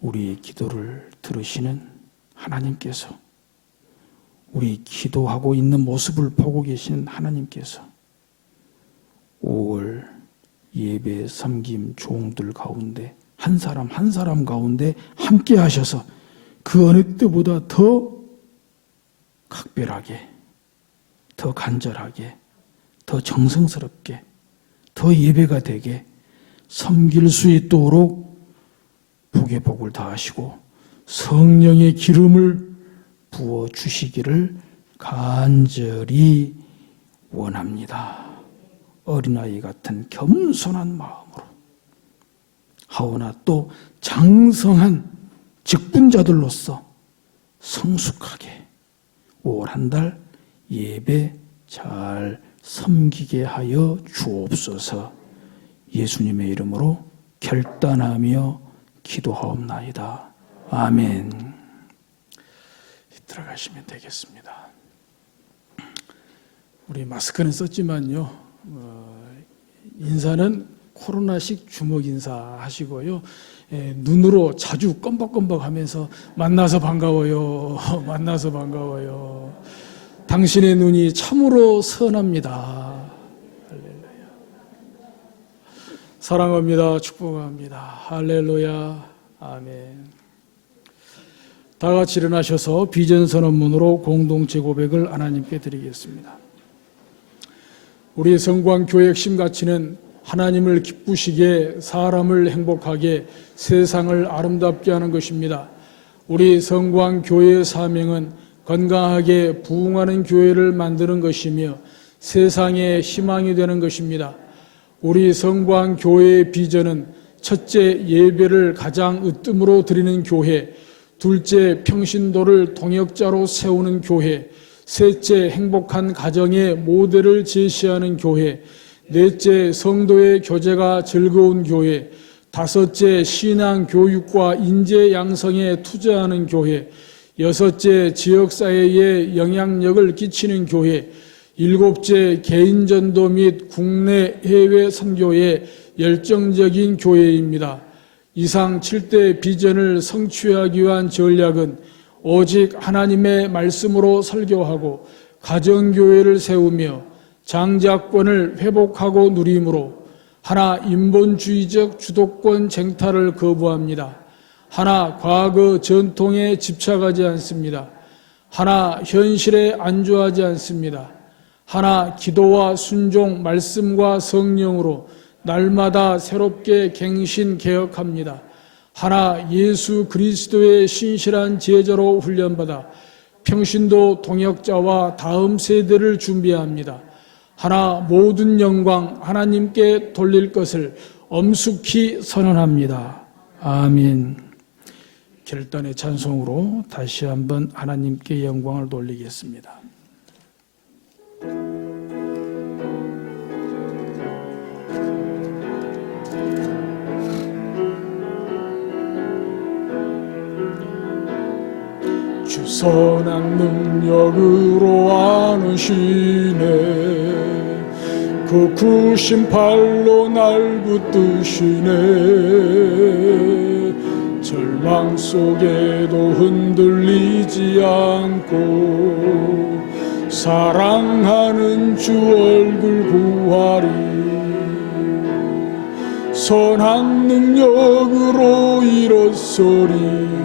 우리의 기도를 들으시는 하나님께서, 우리 기도하고 있는 모습을 보고 계신 하나님께서 5월 예배 섬김 종들 가운데 한 사람 한 사람 가운데 함께 하셔서 그 어느 때보다 더 각별하게, 더 간절하게, 더 정성스럽게, 더 예배가 되게 섬길 수 있도록 복의 복을 다하시고 성령의 기름을 부어 주시기를 간절히 원합니다. 어린아이 같은 겸손한 마음으로, 하오나 또 장성한 직분자들로서 성숙하게 5월 한 달 예배 잘 섬기게 하여 주옵소서. 예수님의 이름으로 결단하며 기도하옵나이다. 아멘. 들어가시면 되겠습니다. 우리 마스크는 썼지만요, 인사는 코로나식 주먹 인사 하시고요, 눈으로 자주 껌벅껌벅 하면서 만나서 반가워요, 만나서 반가워요. 당신의 눈이 참으로 선합니다. 할렐루야. 사랑합니다. 축복합니다. 할렐루야. 아멘. 다 같이 일어나셔서 비전선언문으로 공동체 고백을 하나님께 드리겠습니다. 우리 성광교회 핵심 가치는 하나님을 기쁘시게, 사람을 행복하게, 세상을 아름답게 하는 것입니다. 우리 성광교회의 사명은 건강하게 부흥하는 교회를 만드는 것이며 세상의 희망이 되는 것입니다. 우리 성부한 교회의 비전은 첫째, 예배를 가장 으뜸으로 드리는 교회, 둘째, 평신도를 동역자로 세우는 교회, 셋째, 행복한 가정의 모델을 제시하는 교회, 넷째, 성도의 교제가 즐거운 교회, 다섯째, 신앙 교육과 인재 양성에 투자하는 교회, 여섯째, 지역사회에 영향력을 끼치는 교회, 일곱째, 개인 전도 및 국내 해외 선교에 열정적인 교회입니다. 이상 7대 비전을 성취하기 위한 전략은 오직 하나님의 말씀으로 설교하고 가정교회를 세우며 장자권을 회복하고 누림으로 하나, 인본주의적 주도권 쟁탈을 거부합니다. 하나, 과거 전통에 집착하지 않습니다. 하나, 현실에 안주하지 않습니다. 하나, 기도와 순종, 말씀과 성령으로 날마다 새롭게 갱신 개혁합니다. 하나, 예수 그리스도의 신실한 제자로 훈련받아 평신도 동역자와 다음 세대를 준비합니다. 하나, 모든 영광 하나님께 돌릴 것을 엄숙히 선언합니다. 아멘. 결단의 찬송으로 다시 한번 하나님께 영광을 돌리겠습니다. 주 선한 능력으로 안으시네. 그 구신 팔로 날 붙드시네. 절망 속에도 흔들리지 않고 사랑하는 주 얼굴 구하리. 선한 능력으로 일어서리.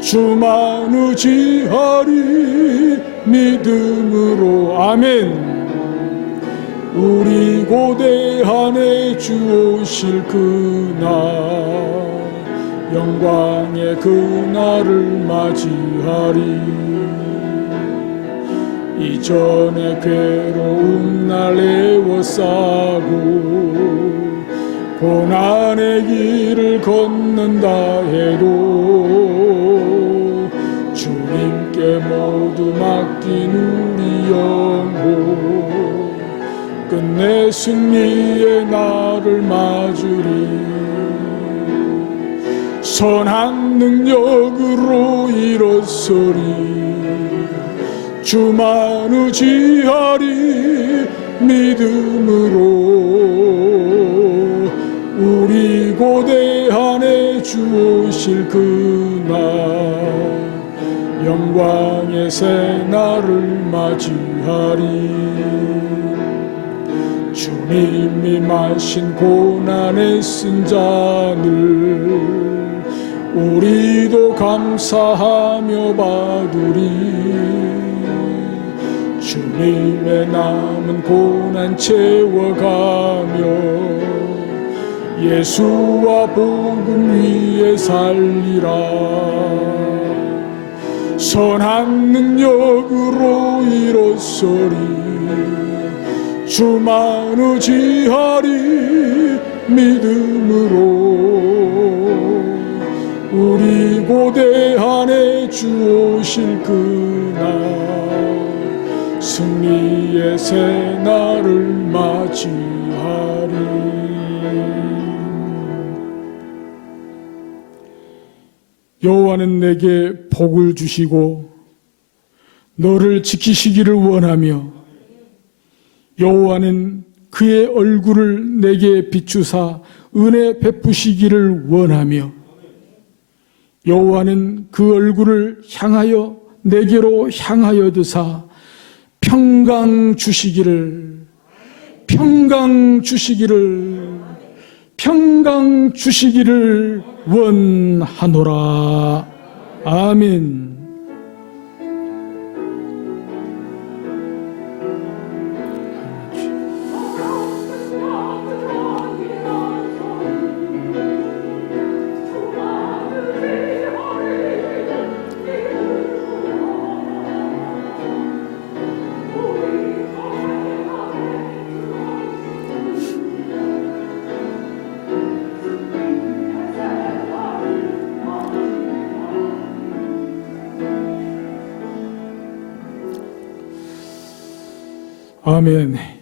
주만 의지하리. 믿음으로 아멘. 우리 고대한에 주 오실 그날, 영광의 그날을 맞이하리. 이전의 괴로운 날 애워싸고 고난의 길을 걷는다 해도 주님께 모두 맡긴 우리 영혼 끝내 승리의 날을 맞으리. 선한 능력으로 일어서리. 주만 의지하리. 믿음으로 우리 고대한에 주 오실 그날, 영광의 새날을 맞이하리. 주님이 마신 고난의 쓴 잔을 우리도 감사하며 받으리. 주님의 남은 고난 채워가며 예수와 복음 위에 살리라. 선한 능력으로 일어서리. 주만 의지하리. 믿음으로 우리 고대한에 주 오실 그날, 승리의 새날을 맞이하리. 여호와는 내게 복을 주시고 너를 지키시기를 원하며, 여호와는 그의 얼굴을 내게 비추사 은혜 베푸시기를 원하며, 여호와는 그 얼굴을 향하여 내게로 향하여 드사 평강 주시기를 원하노라. 아멘. 아멘.